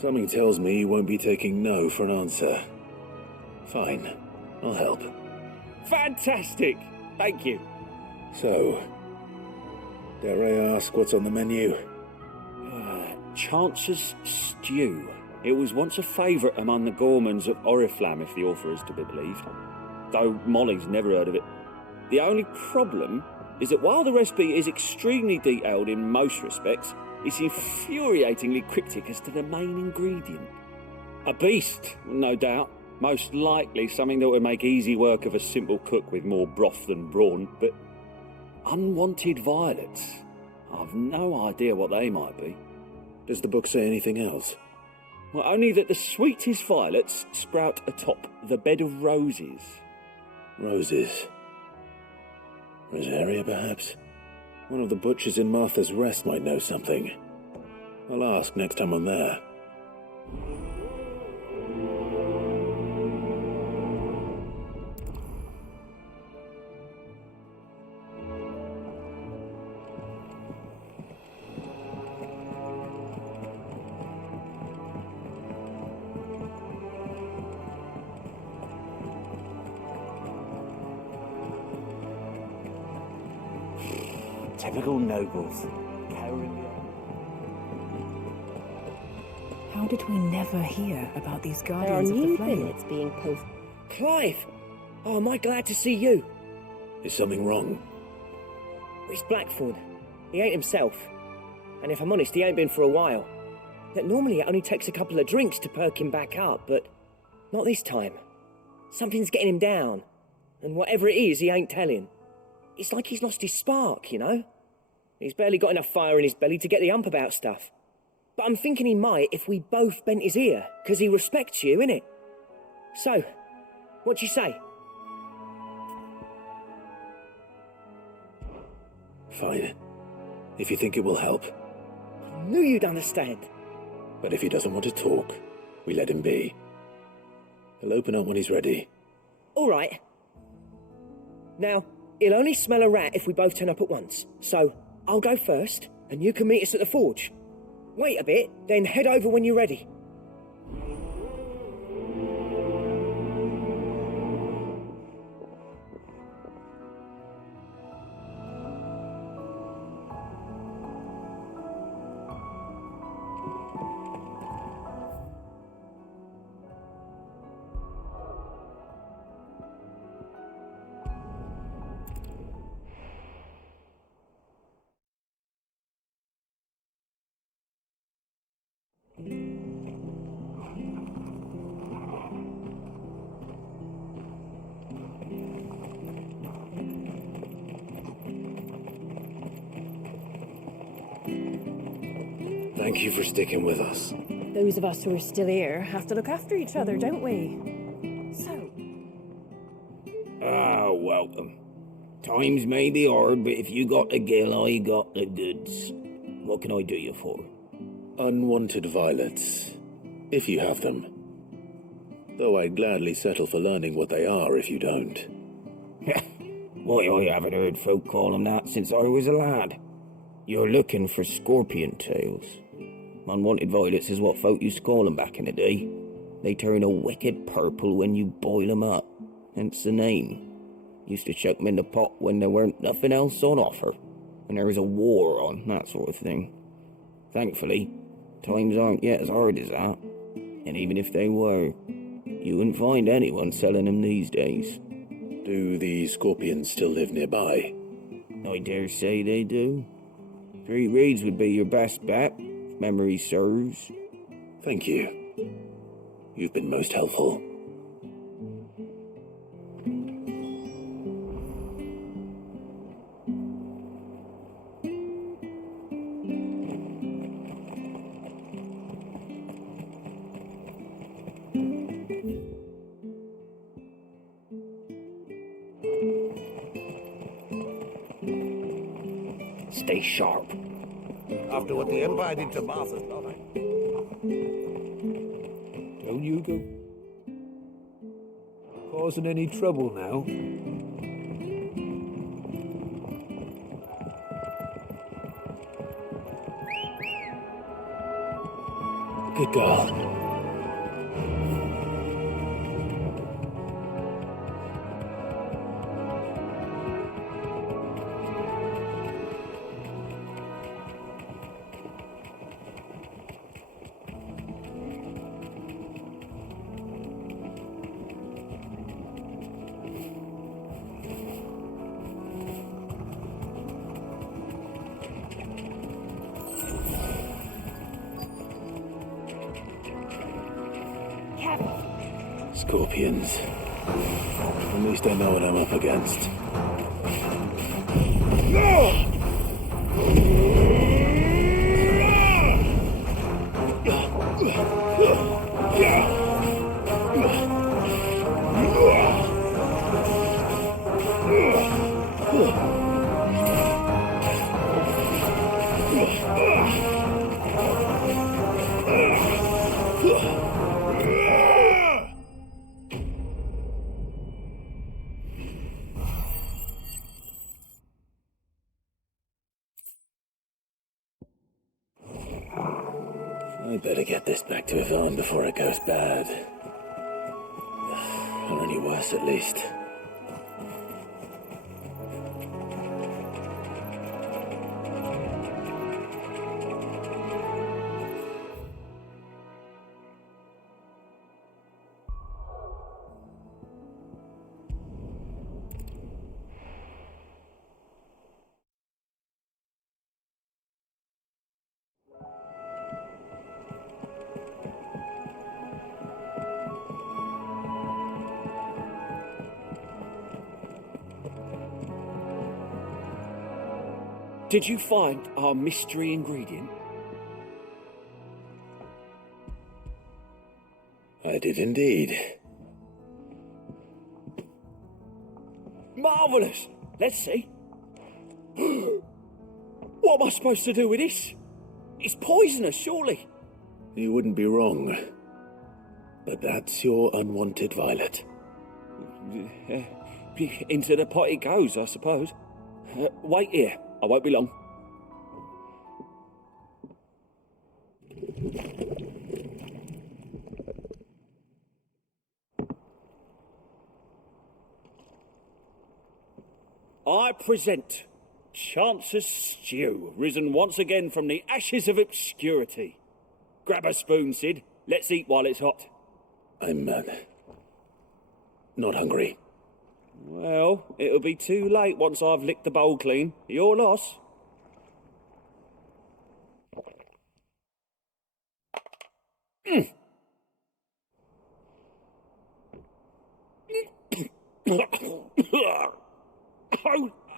Something tells me you won't be taking no for an answer. Fine, I'll help. Fantastic! Thank you. So, dare I ask what's on the menu? Chance's Stew. It was once a favourite among the gourmands of Oriflamme, if the author is to be believed. Though Molly's never heard of it. The only problem is that while the recipe is extremely detailed in most respects, it's infuriatingly cryptic as to the main ingredient. A beast, no doubt. Most likely something that would make easy work of a simple cook with more broth than brawn, but unwanted violets. I've no idea what they might be. Does the book say anything else? Well, only that the sweetest violets sprout atop the bed of roses. Roses. Rosaria, perhaps? One of the butchers in Martha's Rest might know something. I'll ask next time I'm there. Typical nobles. How did we never hear about these There are guardians of the new flame? billets being posted. Clive! Oh, am I glad to see you? Is something wrong? It's Blackthorn. He ain't himself. And if I'm honest, he ain't been for a while. That normally it only takes a couple of drinks to perk him back up, but not this time. Something's getting him down. And whatever it is, he ain't telling. It's like he's lost his spark, you know? He's barely got enough fire in his belly to get the ump about stuff. But I'm thinking he might if we both bent his ear, 'cause he respects you, innit? So, what do you say? Fine. If you think it will help. I knew you'd understand. But if he doesn't want to talk, we let him be. He'll open up when he's ready. All right. Now, he'll only smell a rat if we both turn up at once. So, I'll go first, and you can meet us at the forge. Wait a bit, then head over when you're ready. Thank you for sticking with us. Those of us who are still here have to look after each other, don't we? So, Welcome. Times may be hard, but if you got the gill, I got the goods. What can I do you for? Unwanted violets, if you have them. Though I'd gladly settle for learning what they are if you don't. Why, I haven't heard folk call them that since I was a lad. You're looking for scorpion tails. Unwanted violets is what folk used to call them back in the day. They turn a wicked purple when you boil them up, hence the name. Used to chuck them in the pot when there weren't nothing else on offer, when there was a war on, that sort of thing. Thankfully, times aren't yet as hard as that, and even if they were, you wouldn't find anyone selling them these days. Do the scorpions still live nearby? I dare say they do. 3 reeds would be your best bet, if memory serves. Thank you. You've been most helpful. Stay sharp. After what the Empire did to Martha's daughter. Don't you go causing any trouble now. Good girl. Scorpions. At least I know what I'm up against. I better get this back to Yvonne before it goes bad. Or any worse, at least. Did you find our mystery ingredient? I did indeed. Marvellous! Let's see. What am I supposed to do with this? It's poisonous, surely. You wouldn't be wrong. But that's your unwanted violet. Into the pot it goes, I suppose. Wait here. I won't be long. I present Chance's Stew, risen once again from the ashes of obscurity. Grab a spoon, Sid. Let's eat while it's hot. I'm not hungry. Well, it'll be too late once I've licked the bowl clean. Your loss.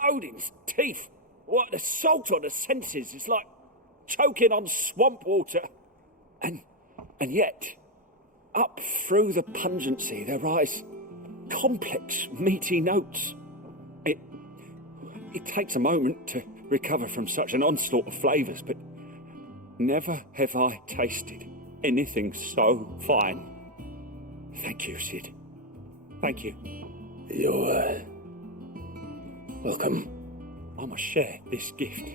Odin's teeth. What, the salt on the senses is like choking on swamp water. And yet, up through the pungency there rise complex, meaty notes. It takes a moment to recover from such an onslaught of flavours, but never have I tasted anything so fine. Thank you, Sid. Thank you. You're welcome. I must share this gift.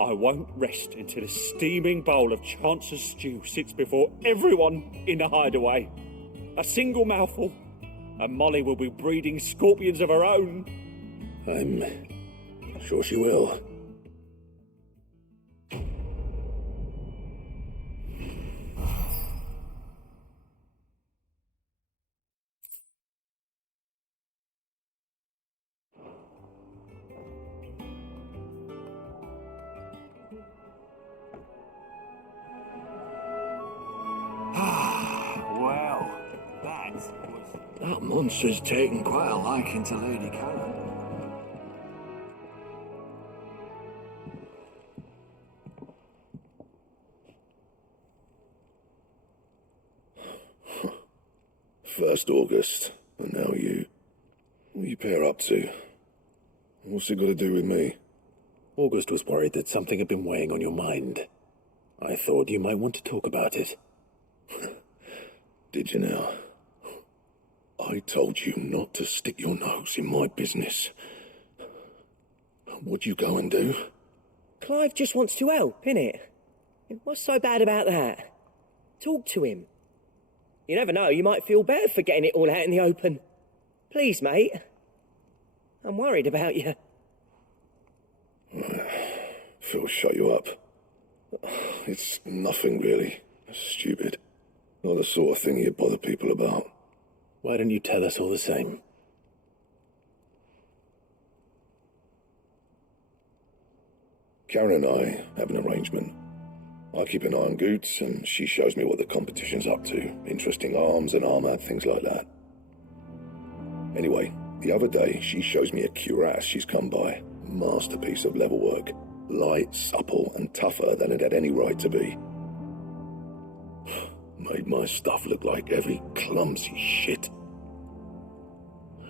I won't rest until a steaming bowl of Chance's stew sits before everyone in the hideaway. A single mouthful, and Molly will be breeding scorpions of her own. I'm sure she will. That monster's taken quite a liking to Lady Karen. First August, and now you. What are you pair up to? What's it got to do with me? August was worried that something had been weighing on your mind. I thought you might want to talk about it. Did you now? I told you not to stick your nose in my business. What'd you go and do? Clive just wants to help, innit? What's so bad about that? Talk to him. You never know, you might feel better for getting it all out in the open. Please, mate. I'm worried about you. Phil, shut you up. It's nothing really. Stupid. Not the sort of thing you bother people about. Why don't you tell us all the same? Karen and I have an arrangement. I keep an eye on Goots, and she shows me what the competition's up to. Interesting arms and armour, things like that. Anyway, the other day, she shows me a cuirass she's come by. Masterpiece of level work. Light, supple, and tougher than it had any right to be. Made my stuff look like heavy, clumsy shit.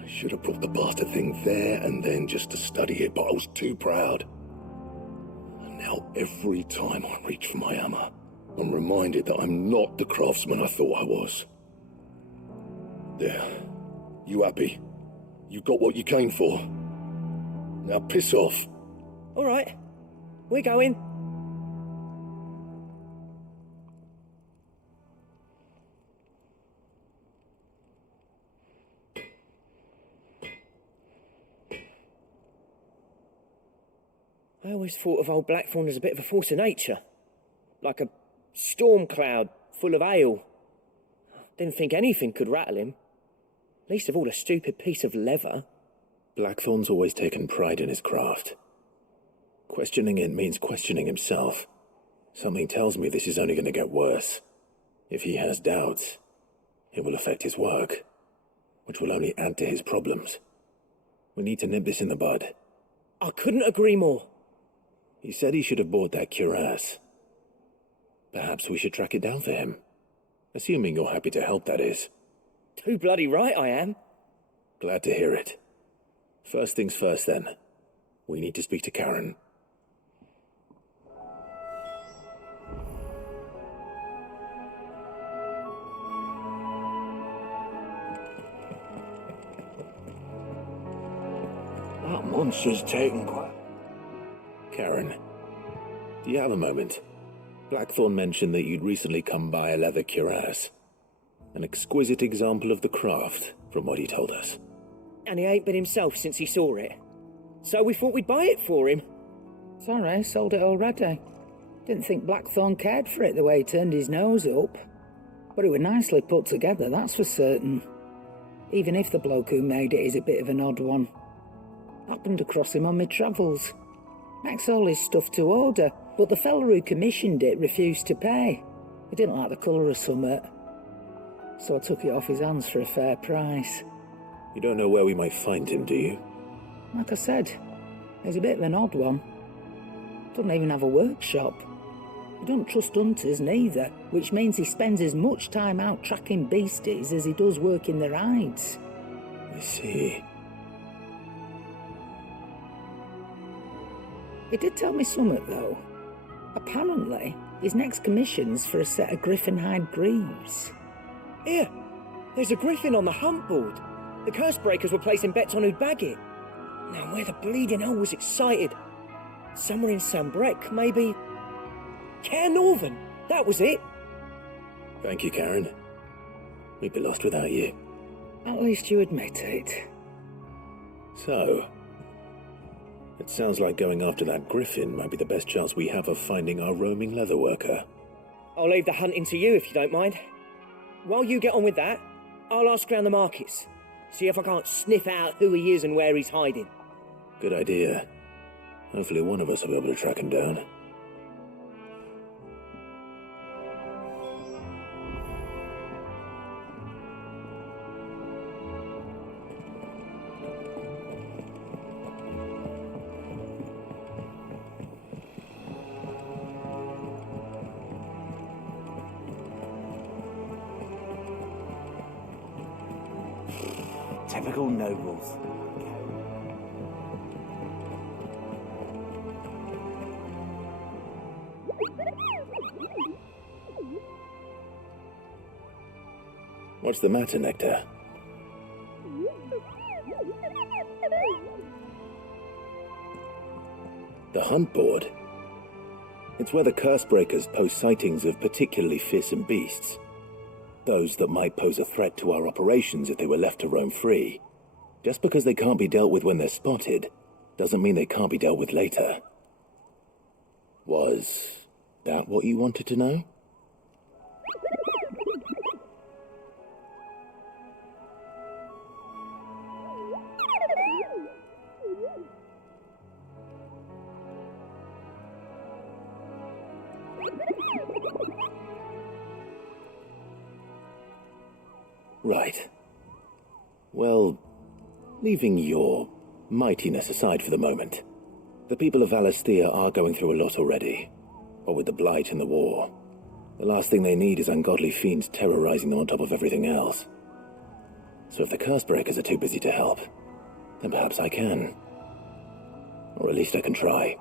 I should have brought the bastard thing there and then just to study it, but I was too proud. And now every time I reach for my hammer, I'm reminded that I'm not the craftsman I thought I was. There. You happy? You got what you came for. Now piss off. All right. We're going. I always thought of old Blackthorn as a bit of a force of nature. Like a storm cloud full of hail. Didn't think anything could rattle him. Least of all a stupid piece of leather. Blackthorn's always taken pride in his craft. Questioning it means questioning himself. Something tells me this is only going to get worse. If he has doubts, it will affect his work, which will only add to his problems. We need to nip this in the bud. I couldn't agree more. He said he should have bought that cuirass. Perhaps we should track it down for him. Assuming you're happy to help, that is. Too bloody right I am. Glad to hear it. First things first, then. We need to speak to Karen. That monster's taken quite... Karen, do you have a moment? Blackthorn mentioned that you'd recently come by a leather cuirass. An exquisite example of the craft, from what he told us. And he ain't been himself since he saw it. So we thought we'd buy it for him. Sorry, sold it already. Didn't think Blackthorn cared for it the way he turned his nose up. But it was nicely put together, that's for certain. Even if the bloke who made it is a bit of an odd one. Happened across him on my travels. Makes all his stuff to order, but the fella who commissioned it refused to pay. He didn't like the colour of summit. So I took it off his hands for a fair price. You don't know where we might find him, do you? Like I said, he's a bit of an odd one. Doesn't even have a workshop. He don't trust hunters neither, which means he spends as much time out tracking beasties as he does working their hides. I see. He did tell me something, though. Apparently, his next commission's for a set of griffin hide greaves. Here, there's a griffin on the hunt board. The curse breakers were placing bets on who'd bag it. Now, where the bleeding hell was excited? Somewhere in Sambrec, maybe... Care Northern, that was it. Thank you, Karen. We'd be lost without you. At least you admit it. So, it sounds like going after that griffin might be the best chance we have of finding our roaming leatherworker. I'll leave the hunting to you if you don't mind. While you get on with that, I'll ask round the markets. See if I can't sniff out who he is and where he's hiding. Good idea. Hopefully one of us will be able to track him down. Typical nobles. What's the matter, Nectar? The hunt board? It's where the Cursebreakers post sightings of particularly fearsome beasts. Those that might pose a threat to our operations if they were left to roam free. Just because they can't be dealt with when they're spotted, doesn't mean they can't be dealt with later. Was that what you wanted to know? Right. Well, leaving your mightiness aside for the moment, the people of Valisthea are going through a lot already. What with the Blight and the war, the last thing they need is ungodly fiends terrorizing them on top of everything else. So if the Cursebreakers are too busy to help, then perhaps I can. Or at least I can try.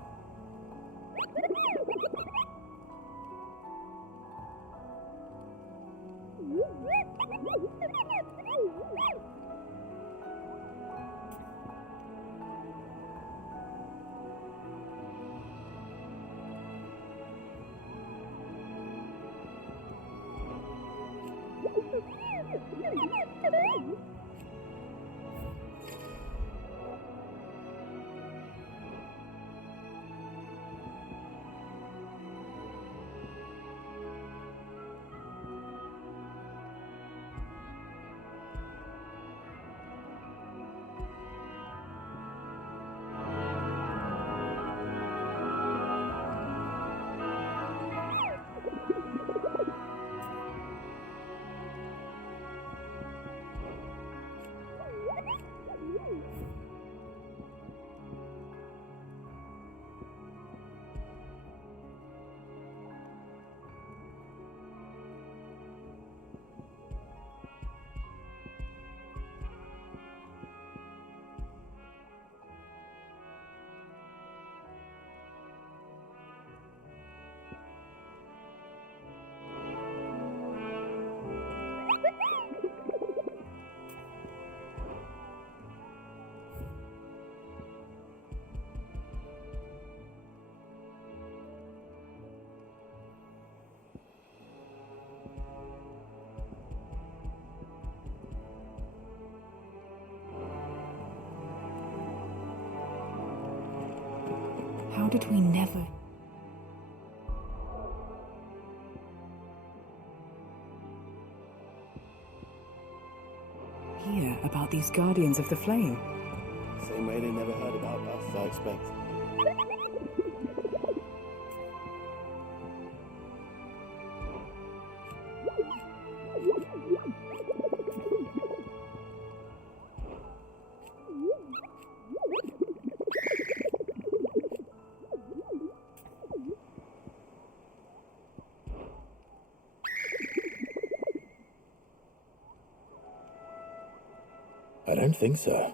How did we never... hear about these Guardians of the Flame? Same way they never heard about us, I expect. I don't think so.